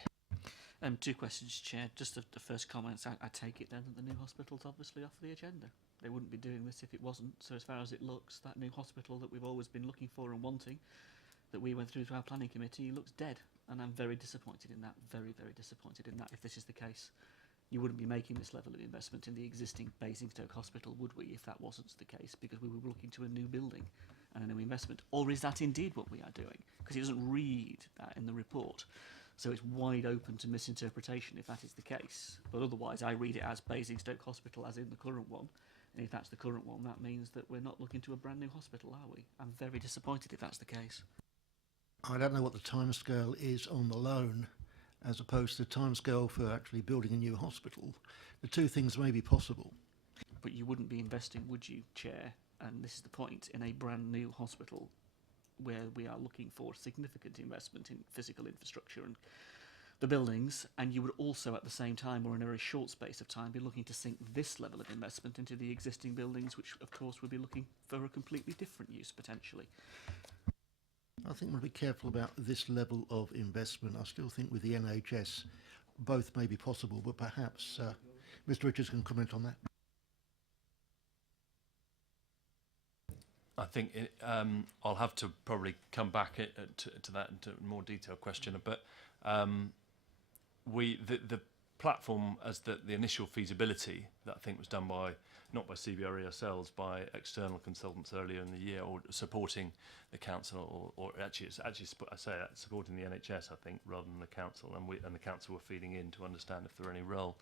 Two questions, Chair. Just the first comments. I take it then that the new hospital's obviously off the agenda. They wouldn't be doing this if it wasn't. So as far as it looks, that new hospital that we've always been looking for and wanting, that we went through to our planning committee, looks dead. And I'm very disappointed in that. Very, very disappointed in that, if this is the case. You wouldn't be making this level of investment in the existing Basingstoke hospital, would we, if that wasn't the case? Because we were looking to a new building and a new investment. Or is that indeed what we are doing? Because it doesn't read that in the report. So it's wide open to misinterpretation if that is the case. But otherwise, I read it as Basingstoke Hospital, as in the current one. And if that's the current one, that means that we're not looking to a brand new hospital, are we? I'm very disappointed if that's the case. I don't know what the timescale is on the loan as opposed to the timescale for actually building a new hospital. The two things may be possible. But you wouldn't be investing, would you, Chair? And this is the point, in a brand new hospital where we are looking for significant investment in physical infrastructure and the buildings, and you would also at the same time, or in a very short space of time, be looking to sink this level of investment into the existing buildings, which of course would be looking for a completely different use potentially. I think we'll be careful about this level of investment. I still think with the NHS both may be possible, but perhaps Mr. Richards can comment on that. I think I'll have to probably come back to that into a more detailed question, but the platform as the initial feasibility that I think was done by, not by CBRE ourselves, by external consultants earlier in the year, or supporting the council, or actually I say that, supporting the NHS, I think, rather than the council, and the council were feeding in to understand if there were any role.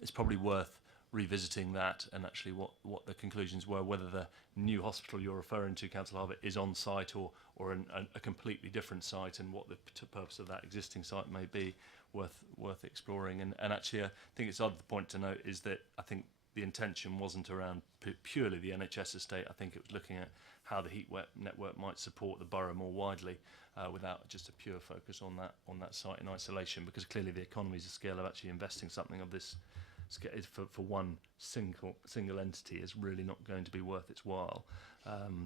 It's probably worth revisiting that and actually what the conclusions were, whether the new hospital you're referring to, Councillor Harvey, is on site or a completely different site, and what the purpose of that existing site may be, worth exploring. And actually, I think it's other point to note is that I think the intention wasn't around purely the NHS estate. I think it was looking at how the heat network might support the borough more widely, without just a pure focus on that site in isolation, because clearly the economies of scale of actually investing something of this for one single entity is really not going to be worth its while.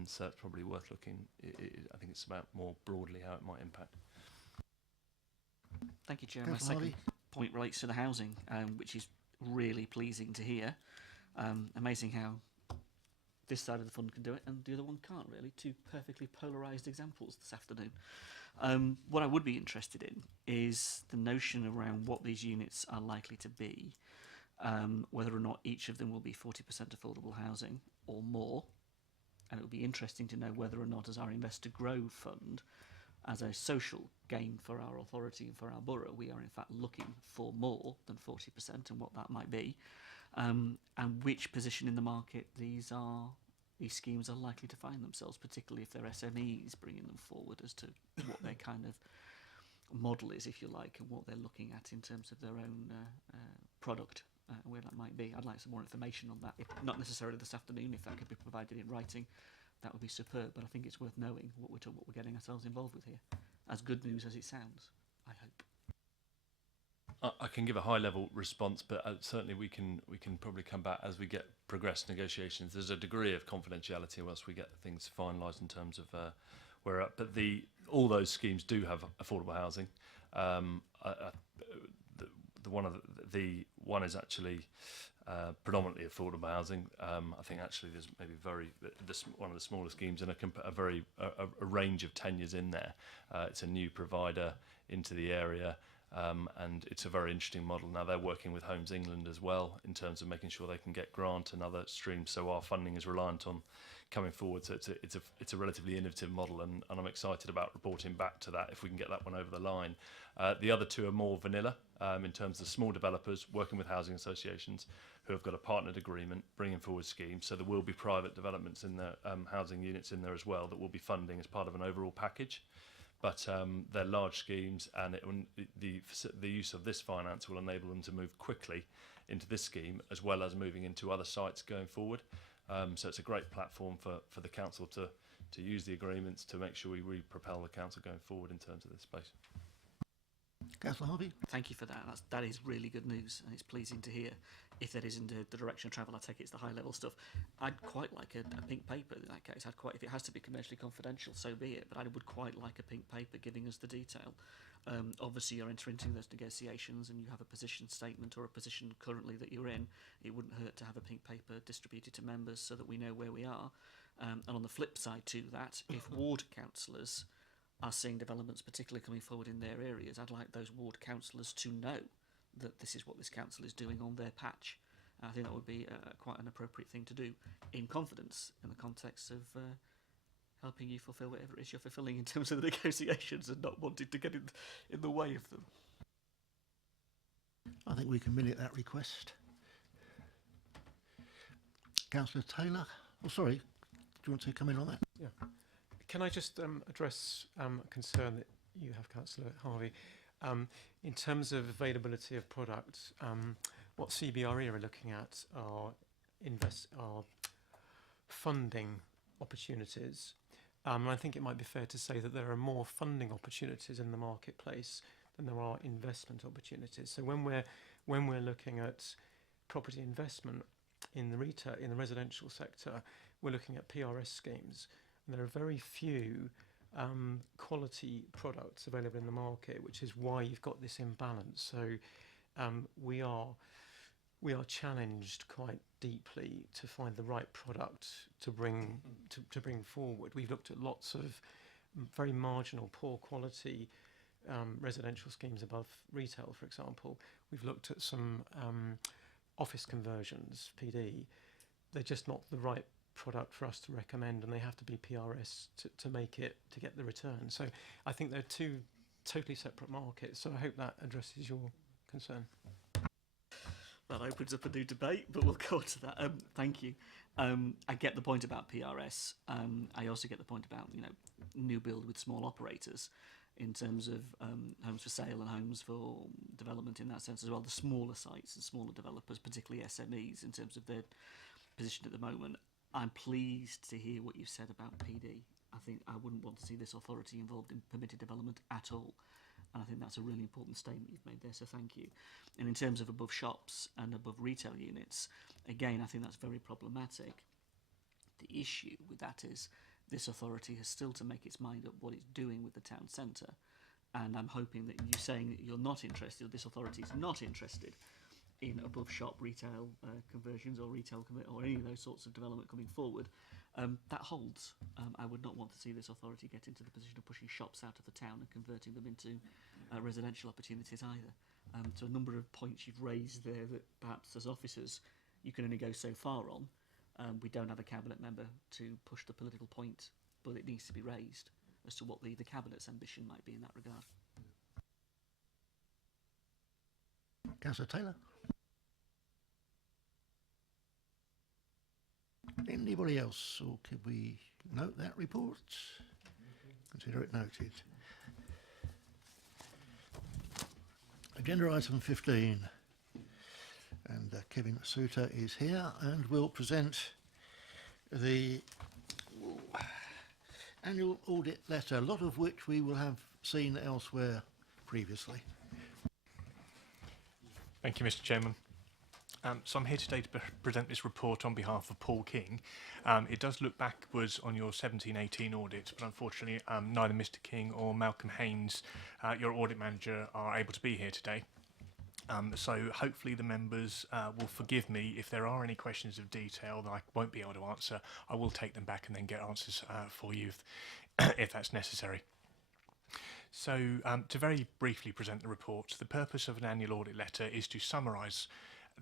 So it's probably worth looking. I think it's about more broadly how it might impact. Thank you, Chair. My second point relates to the housing, which is really pleasing to hear. Amazing how this side of the fund can do it and the other one can't, really. Two perfectly polarised examples this afternoon. What I would be interested in is the notion around what these units are likely to be, whether or not each of them will be 40% affordable housing or more. And it would be interesting to know whether or not, as our Invest to Grow fund, as a social gain for our authority and for our borough, we are in fact looking for more than 40%, and what that might be, and which position in the market these schemes are likely to find themselves, particularly if they're SMEs bringing them forward, as to what their kind of model is, if you like, and what they're looking at in terms of their own product, where that might be. I'd like some more information on that, if not necessarily this afternoon. If that could be provided in writing, that would be superb. But I think it's worth knowing what we're getting ourselves involved with here. As good news as it sounds, I hope. I can give a high-level response, but certainly we can probably come back as we progress negotiations. There's a degree of confidentiality whilst we get things finalised in terms of where we're at. But all those schemes do have affordable housing. The one is actually predominantly affordable housing. I think actually there's maybe one of the smaller schemes and a range of tenures in there. It's a new provider into the area, and it's a very interesting model. Now they're working with Homes England as well in terms of making sure they can get grant and other streams. So our funding is reliant on coming forward. So it's a relatively innovative model, and I'm excited about reporting back to that if we can get that one over the line. The other two are more vanilla in terms of small developers working with housing associations who have got a partnered agreement bringing forward schemes. So there will be private developments in there, housing units in there as well, that will be funding as part of an overall package. But they're large schemes, and the use of this finance will enable them to move quickly into this scheme, as well as moving into other sites going forward. So it's a great platform for the council to use the agreements to make sure we propel the council going forward in terms of this space. Councillor Harvey. Thank you for that. That is really good news, and it's pleasing to hear. If that isn't the direction of travel, I take it's the high-level stuff. I'd quite like a pink paper in that case. If it has to be commercially confidential, so be it. But I would quite like a pink paper giving us the detail. Obviously, you're entering into those negotiations, and you have a position statement or a position currently that you're in. It wouldn't hurt to have a pink paper distributed to members so that we know where we are. And on the flip side to that, if ward councillors are seeing developments particularly coming forward in their areas, I'd like those ward councillors to know that this is what this council is doing on their patch. I think that would be quite an appropriate thing to do in confidence in the context of helping you fulfil whatever it is you're fulfilling in terms of the negotiations and not wanting to get in the way of them. I think we can minute that request. Councillor Taylor. Oh, sorry. Do you want to come in on that? Yeah. Can I just address a concern that you have, Councillor Harvey? In terms of availability of products, what CBRE are looking at are funding opportunities. I think it might be fair to say that there are more funding opportunities in the marketplace than there are investment opportunities. So when we're looking at property investment in the residential sector, we're looking at PRS schemes, and there are very few quality products available in the market, which is why you've got this imbalance. So we are challenged quite deeply to find the right product to bring forward. We've looked at lots of very marginal, poor quality residential schemes above retail, for example, we've looked at some office conversions, PD. They're just not the right product for us to recommend, and they have to be PRS to make it, to get the return. So I think they're two totally separate markets. So I hope that addresses your concern. That opens up a new debate, but we'll go on to that. Thank you. I get the point about PRS. I also get the point about, you know, new build with small operators in terms of homes for sale and homes for development in that sense as well. The smaller sites and smaller developers, particularly SMEs, in terms of their position at the moment. I'm pleased to hear what you've said about PD. I think I wouldn't want to see this authority involved in permitted development at all. And I think that's a really important statement you've made there, so thank you. And in terms of above shops and above retail units, again, I think that's very problematic. The issue with that is this authority has still to make its mind up what it's doing with the town centre. And I'm hoping that you saying that you're not interested, or this authority is not interested in above shop retail conversions or or any of those sorts of development coming forward, that holds. I would not want to see this authority get into the position of pushing shops out of the town and converting them into residential opportunities either. So a number of points you've raised there that perhaps as officers you can only go so far on. We don't have a cabinet member to push the political point, but it needs to be raised as to what the cabinet's ambition might be in that regard. Councillor Taylor. Anybody else, or could we note that report? Consider it noted. Agenda item 15, and Kevin Suter is here and will present the annual audit letter, a lot of which we will have seen elsewhere previously. Thank you, Mr. Chairman. So I'm here today to present this report on behalf of Paul King. It does look backwards on your 17-18 audit, but unfortunately neither Mr. King or Malcolm Haynes, your audit manager, are able to be here today. So hopefully the members will forgive me if there are any questions of detail that I won't be able to answer. I will take them back and then get answers for you if that's necessary. So to very briefly present the report, the purpose of an annual audit letter is to summarise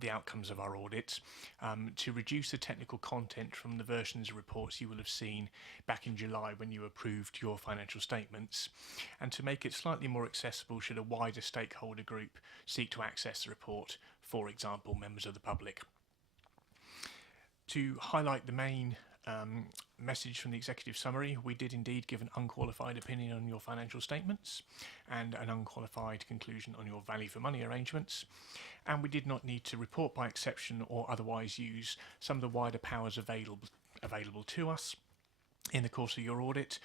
the outcomes of our audit, to reduce the technical content from the versions of reports you will have seen back in July when you approved your financial statements, and to make it slightly more accessible should a wider stakeholder group seek to access the report, for example, members of the public. To highlight the main message from the executive summary, we did indeed give an unqualified opinion on your financial statements and an unqualified conclusion on your value for money arrangements, and we did not need to report by exception or otherwise use some of the wider powers available to us in the course of your audit.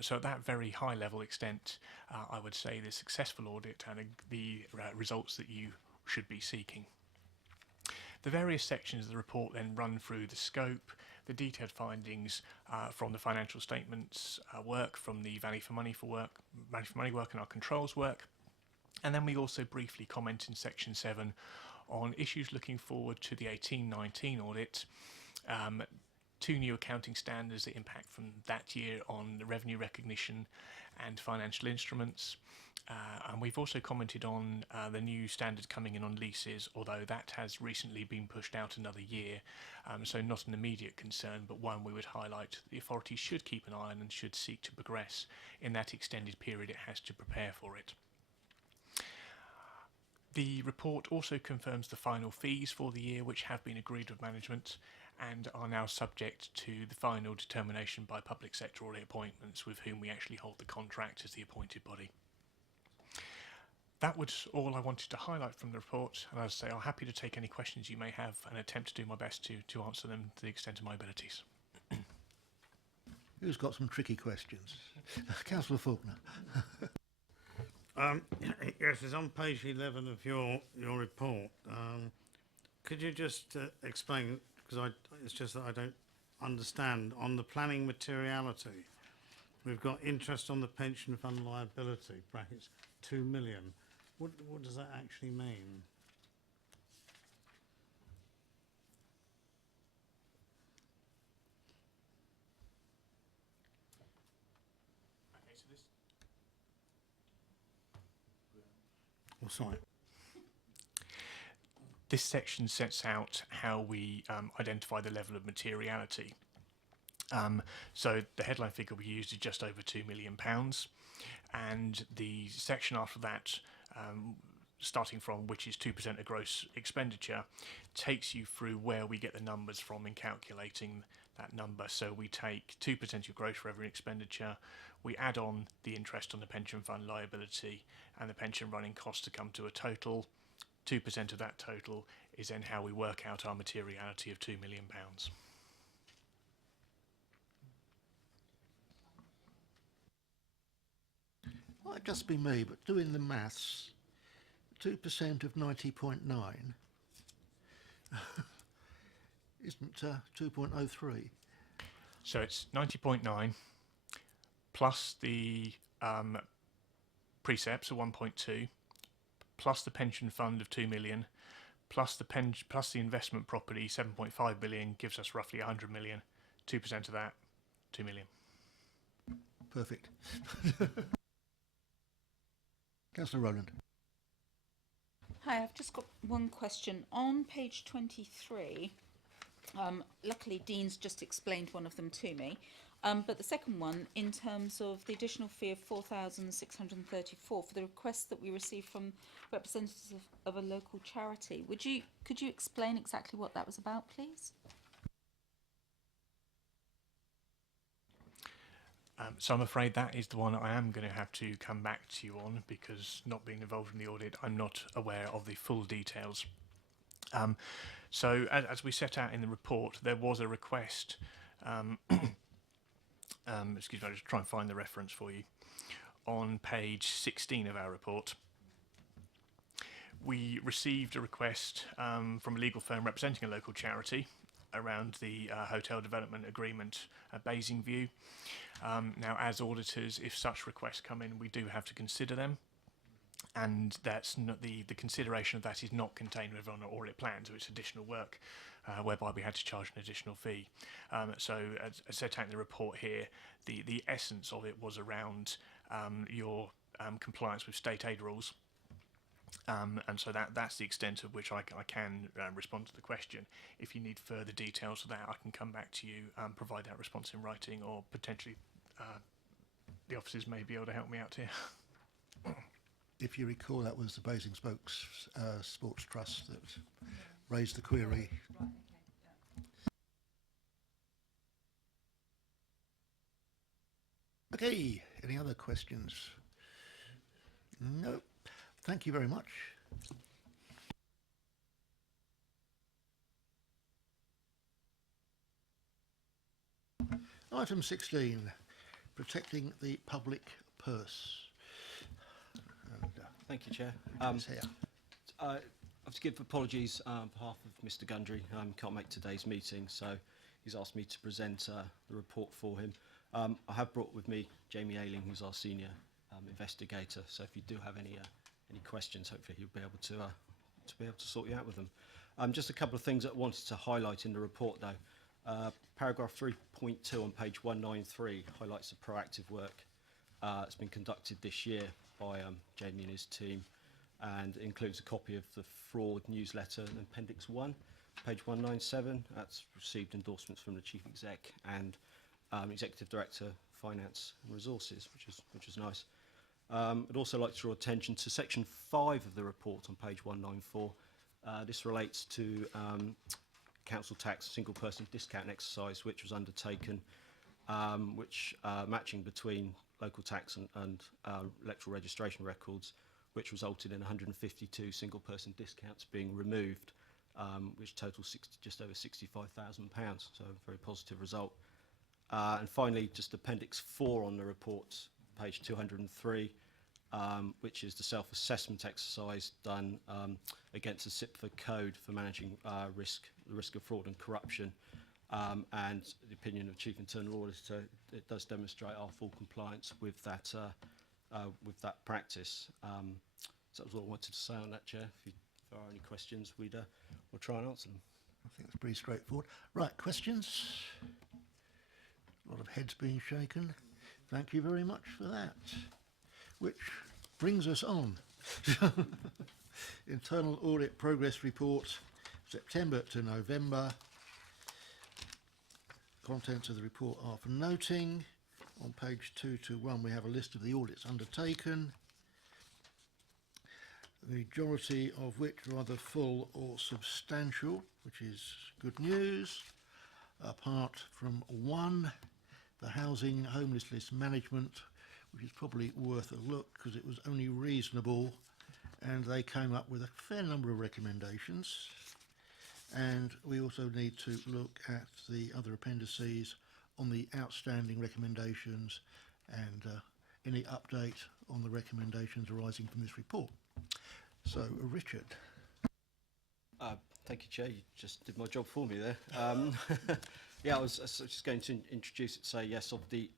So at that very high level extent, I would say the successful audit and the results that you should be seeking. The various sections of the report then run through the scope, the detailed findings from the financial statements work, from the value for money work and our controls work. And then we also briefly comment in section 7 on issues looking forward to the 18-19 audit, 2 new accounting standards that impact from that year on the revenue recognition and financial instruments. And we've also commented on the new standard coming in on leases, although that has recently been pushed out another year, so not an immediate concern, but one we would highlight the authority should keep an eye on and should seek to progress in that extended period it has to prepare for it. The report also confirms the final fees for the year, which have been agreed with management and are now subject to the final determination by public sector audit appointments, with whom we actually hold the contract as the appointed body. That was all I wanted to highlight from the report, and as I say, I'm happy to take any questions you may have and attempt to do my best to answer them to the extent of my abilities. Who's got some tricky questions? Councillor Faulkner. Yes, it's on page 11 of your report. Could you just explain, because it's just that I don't understand, on the planning materiality, we've got interest on the pension fund liability, brackets 2 million. What does that actually mean? Okay, so this. Oh, sorry. This section sets out how we identify the level of materiality. So the headline figure we used is just over £2 million, and the section after that, starting from which is 2% of gross expenditure, takes you through where we get the numbers from in calculating that number. So we take 2% of gross revenue expenditure, we add on the interest on the pension fund liability and the pension running cost to come to a total. 2% of that total is then how we work out our materiality of £2 million. Might just be me, but doing the maths, 2% of 90.9 isn't 2.03. So it's 90.9 plus the precepts of 1.2, plus the pension fund of 2 million, plus the investment property 7.5 billion gives us roughly 100 million. 2% of that, 2 million. Perfect. Councillor Rowland. Hi, I've just got one question. On page 23, luckily Dean's just explained one of them to me, but the second one, in terms of the additional fee of 4,634 for the request that we received from representatives of a local charity, could you explain exactly what that was about, please? So I'm afraid that is the one I am going to have to come back to you on, because not being involved in the audit, I'm not aware of the full details. So as we set out in the report, there was a request, excuse me, I'll just try and find the reference for you, on page 16 of our report. We received a request from a legal firm representing a local charity around the hotel development agreement at Basingstoke. Now, as auditors, if such requests come in, we do have to consider them, and that's not the consideration of that is not contained within our audit plan, so it's additional work whereby we had to charge an additional fee. So as set out in the report here, the essence of it was around your compliance with state aid rules. And so that's the extent of which I can respond to the question. If you need further details of that, I can come back to you, provide that response in writing, or potentially the officers may be able to help me out here. If you recall, that was the Basingstoke Sports Trust that raised the query. Okay, any other questions? No. Thank you very much. Item 16, protecting the public purse. And, Thank you, Chair. here. I have to give apologies on behalf of Mr Gundry. Can't make today's meeting, so he's asked me to present the report for him. I have brought with me Jamie Ayling, who's our senior investigator, so if you do have any questions, hopefully he'll be able to sort you out with them. Just a couple of things that I wanted to highlight in the report, though. Paragraph 3.2 on page 193 highlights the proactive work that's been conducted this year by Jamie and his team, and includes a copy of the fraud newsletter in Appendix 1, page 197. That's received endorsements from the Chief Exec and Executive Director, Finance and Resources, which is nice. I'd also like to draw attention to section 5 of the report on page 194. This relates to council tax single person discount exercise which was undertaken, matching between local tax and electoral registration records, which resulted in 152 single person discounts being removed, which totals just over £65,000, so a very positive result. And finally, just Appendix 4 on the report, page 203, which is the self-assessment exercise done against the SIPFA code for managing the risk of fraud and corruption, and the opinion of Chief Internal Auditor, it does demonstrate our full compliance with that practice. So that was all I wanted to say on that, Chair. If there are any questions, we'll try and answer them. I think it's pretty straightforward. Right, questions? A lot of heads being shaken. Thank you very much for that. Which brings us on Internal Audit Progress Report, September to November. Contents of the report are for noting. On page 221 we have a list of the audits undertaken, the majority of which are either full or substantial, which is good news, apart from one, the housing homelessness management, which is probably worth a look because it was only reasonable, and they came up with a fair number of recommendations. And we also need to look at the other appendices on the outstanding recommendations and any update on the recommendations arising from this report. So, Richard. Thank you, Chair. You just did my job for me there. Yeah, I was just going to introduce it, say yes, of the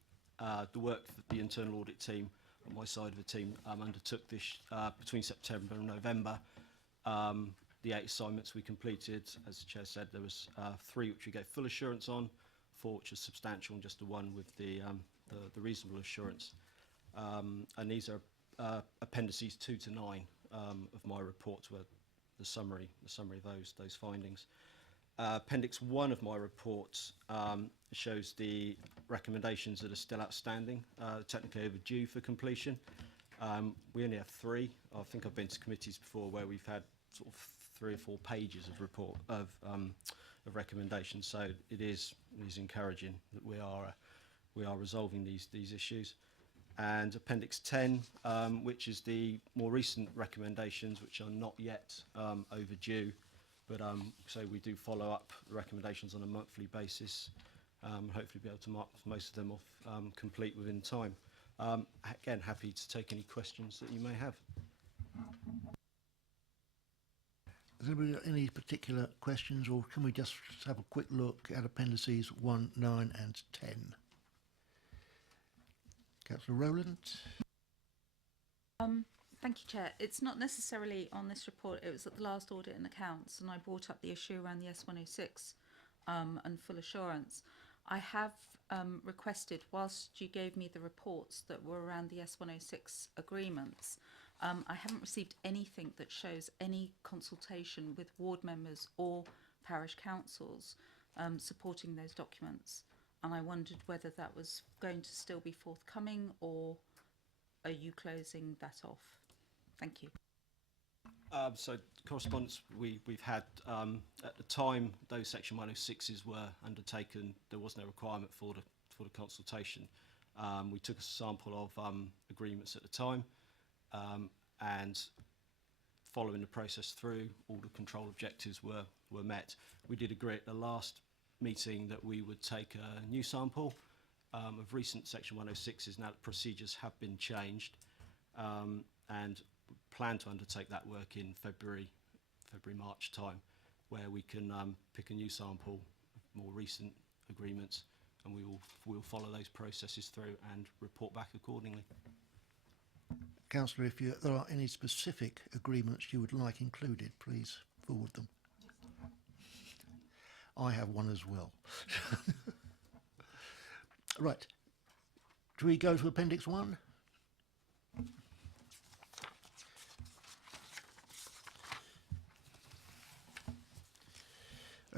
work that the internal audit team on my side of the team undertook this between September and November. The 8 assignments we completed, as the Chair said, there was 3 which we gave full assurance on, 4 which was substantial, and just the 1 with the reasonable assurance. And these are appendices 2 to 9 of my report, were the summary of those findings. Appendix 1 of my report shows the recommendations that are still outstanding, technically overdue for completion. We only have 3. I think I've been to committees before where we've had sort of 3 or 4 pages of report of recommendations. So it is encouraging that we are resolving these issues. And Appendix 10, which is the more recent recommendations, which are not yet overdue, but so we do follow up the recommendations on a monthly basis. Hopefully be able to mark most of them off complete within time. Again, happy to take any questions that you may have. Has anybody got any particular questions, or can we just have a quick look at appendices 1, 9 and 10? Councillor Rowland. Thank you, Chair. It's not necessarily on this report, it was at the last audit and accounts, and I brought up the issue around the S106 and full assurance. I have requested, whilst you gave me the reports that were around the S106 agreements, I haven't received anything that shows any consultation with ward members or parish councils supporting those documents. And I wondered whether that was going to still be forthcoming, or are you closing that off? Thank you. So correspondence we've had, at the time those Section 106s were undertaken, there was no requirement for the consultation. We took a sample of agreements at the time, and following the process through, all the control objectives were met. We did agree at the last meeting that we would take a new sample of recent Section 106s now that procedures have been changed, and plan to undertake that work in February-March time, where we can pick a new sample of more recent agreements, and we'll follow those processes through and report back accordingly. Councillor, if there are any specific agreements you would like included, please forward them. I have one as well. Right. Do we go to Appendix 1?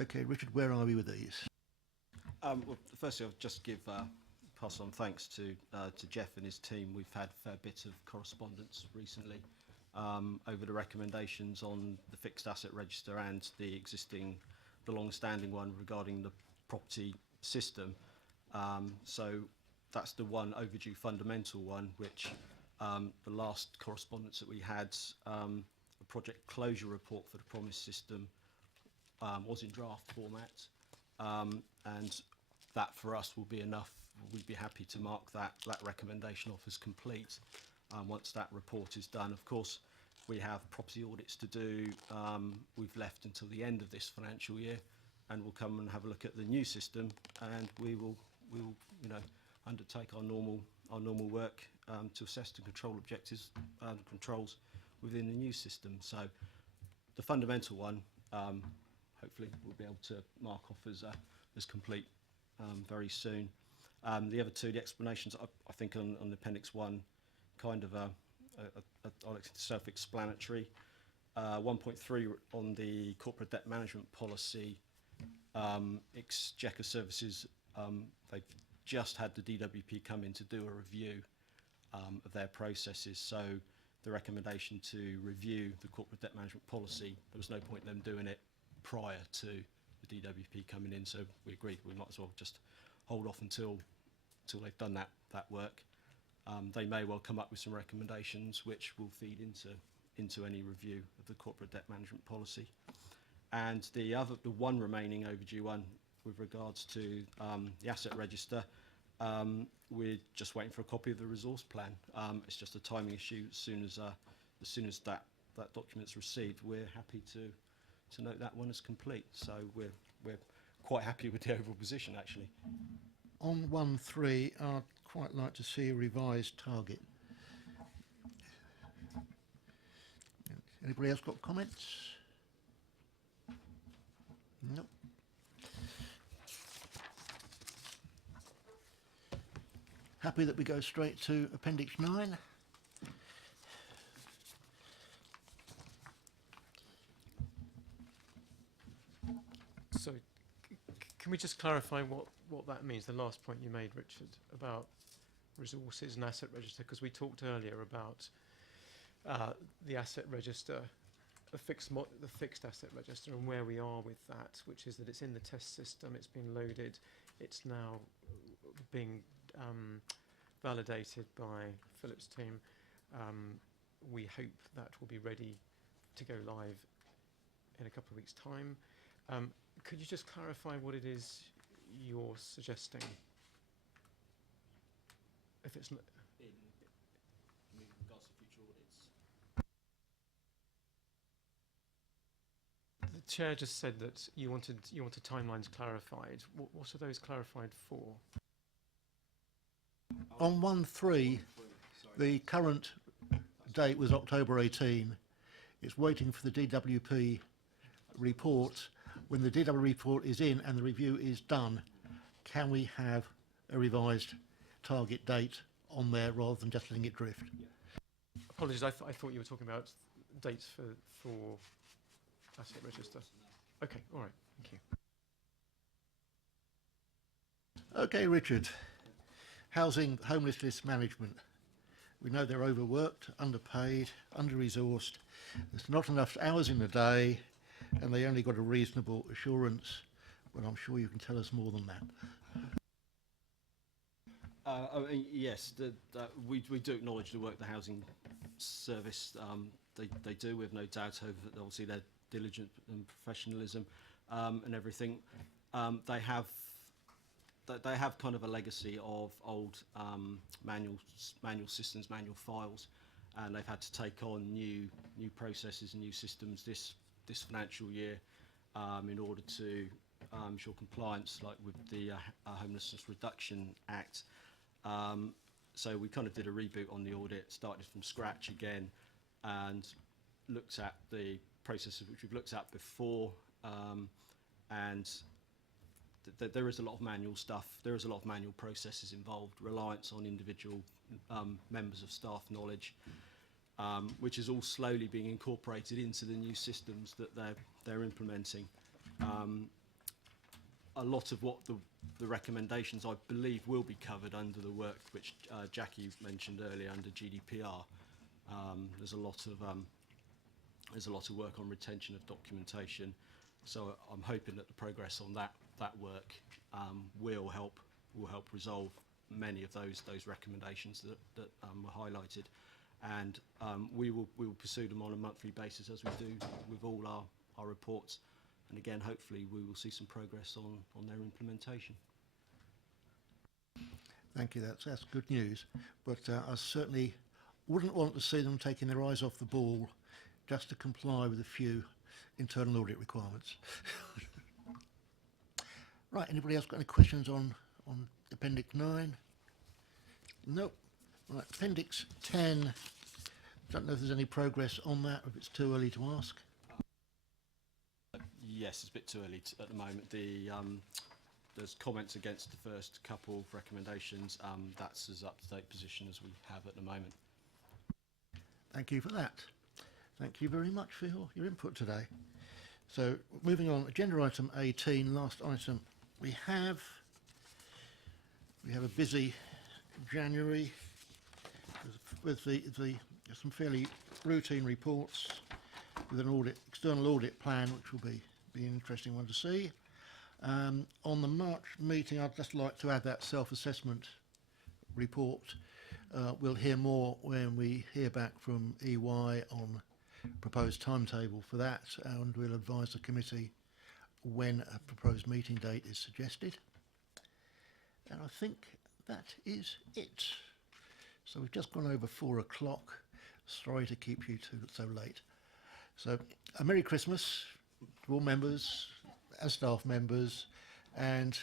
Okay, Richard, where are we with these? Well, firstly, I'll just pass on thanks to Jeff and his team. We've had a fair bit of correspondence recently over the recommendations on the fixed asset register and the long-standing one regarding the property system. So that's the one overdue fundamental one, which the last correspondence that we had, a project closure report for the promise system was in draft format, and that for us will be enough. We'd be happy to mark that recommendation off as complete once that report is done. Of course, we have property audits to do. We've left until the end of this financial year, and we'll come and have a look at the new system, and we will undertake our normal work to assess the control objectives and controls within the new system. So the fundamental one, hopefully we'll be able to mark off as complete very soon. The other 2, the explanations, I think on Appendix 1, kind of self-explanatory. 1.3 on the corporate debt management policy, Exchequer Services, they've just had the DWP come in to do a review of their processes. So the recommendation to review the corporate debt management policy, there was no point in them doing it prior to the DWP coming in. So we agreed we might as well just hold off until they've done that work. They may well come up with some recommendations which will feed into any review of the corporate debt management policy. And the one remaining overdue one with regards to the asset register, we're just waiting for a copy of the resource plan. It's just a timing issue. As soon as that document's received, we're happy to note that one as complete. So we're quite happy with the overall position, actually. On 1.3, I'd quite like to see a revised target. Anybody else got comments? No. Happy that we go straight to Appendix 9. So, can we just clarify what that means, the last point you made, Richard, about resources and asset register? Because we talked earlier about the asset register, the fixed asset register, and where we are with that, which is that it's in the test system, it's been loaded, it's now being validated by Philip's team. We hope that will be ready to go live in a couple of weeks' time. Could you just clarify what it is you're suggesting? If it's not In regards to future audits. The chair just said that you wanted timelines clarified. What are those clarified for? On 1.3, the current date was October 18. It's waiting for the DWP report. When the DWP report is in and the review is done, can we have a revised target date on there rather than just letting it drift? Apologies, I thought you were talking about dates for asset register. Okay, all right, thank you. Okay, Richard. Housing homelessness management. We know they're overworked, underpaid, under-resourced. There's not enough hours in the day, and they only got a reasonable assurance. But I'm sure you can tell us more than that. Yes, we do acknowledge the work the housing service they do. We have no doubt over obviously their diligence and professionalism and everything. They have kind of a legacy of old manual systems, manual files, and they've had to take on new processes and new systems this financial year in order to ensure compliance, like with the Homelessness Reduction Act. So we kind of did a reboot on the audit, started from scratch again, and looked at the processes which we've looked at before, and there is a lot of manual stuff. There is a lot of manual processes involved, reliance on individual members of staff knowledge, which is all slowly being incorporated into the new systems that they're implementing. A lot of what the recommendations, I believe, will be covered under the work which Jackie mentioned earlier under GDPR. There's a lot of work on retention of documentation, so I'm hoping that the progress on that work will help resolve many of those recommendations that were highlighted, and we will pursue them on a monthly basis as we do with all our reports. And again, hopefully we will see some progress on their implementation. Thank you, that's good news. But I certainly wouldn't want to see them taking their eyes off the ball just to comply with a few internal audit requirements. Right, anybody else got any questions on Appendix 9? Nope. Right, Appendix 10, don't know if there's any progress on that, or if it's too early to ask. Yes, it's a bit too early at the moment. There's comments against the first couple of recommendations. That's as up-to-date position as we have at the moment. Thank you for that. Thank you very much for your input today. So moving on, agenda item 18, last item we have a busy January with some fairly routine reports with an external audit plan, which will be an interesting one to see. On the March meeting, I'd just like to add that self-assessment report. We'll hear more when we hear back from EY on proposed timetable for that, and we'll advise the committee when a proposed meeting date is suggested. And I think that is it. So we've just gone over 4 o'clock. Sorry to keep you so late. So a Merry Christmas to all members and staff members, and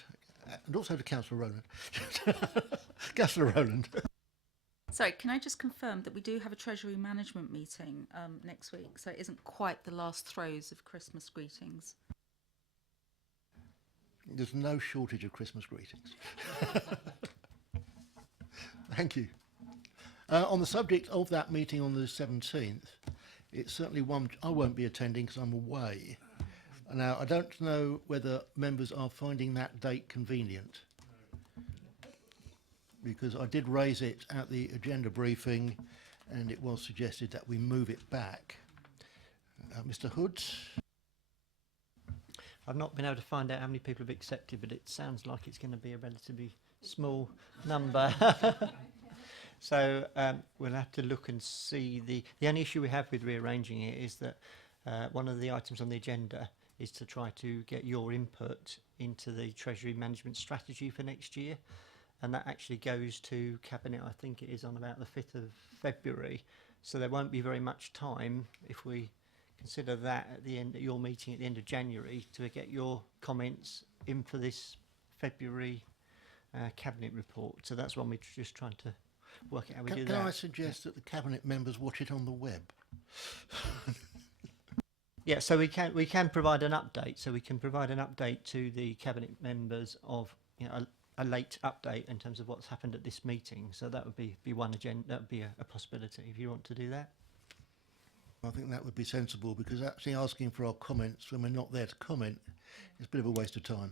also to Councillor Rowland. Councillor Rowland. Sorry, can I just confirm that we do have a Treasury Management meeting next week, so it isn't quite the last throes of Christmas greetings? There's no shortage of Christmas greetings. Thank you. On the subject of that meeting on the 17th, it's certainly one I won't be attending because I'm away. Now, I don't know whether members are finding that date convenient, because I did raise it at the agenda briefing and it was suggested that we move it back. Mr. Hood? I've not been able to find out how many people have accepted, but it sounds like it's going to be a relatively small number. So we'll have to look and see. The only issue we have with rearranging it is that one of the items on the agenda is to try to get your input into the Treasury Management strategy for next year. And that actually goes to Cabinet, I think it is on about the 5th of February. So there won't be very much time if we consider that at the end of your meeting at the end of January to get your comments in for this February Cabinet report. So that's when we're just trying to work out how we do that. Can I suggest that the Cabinet members watch it on the web? Yeah, so we can provide an update. So we can provide an update to the Cabinet members of a late update in terms of what's happened at this meeting. So that would be one agenda. That would be a possibility if you want to do that. I think that would be sensible, because actually asking for our comments when we're not there to comment is a bit of a waste of time.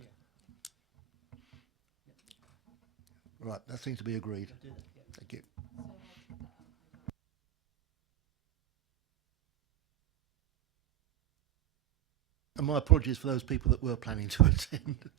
Right, that seems to be agreed. Thank you. And my apologies for those people that were planning to attend.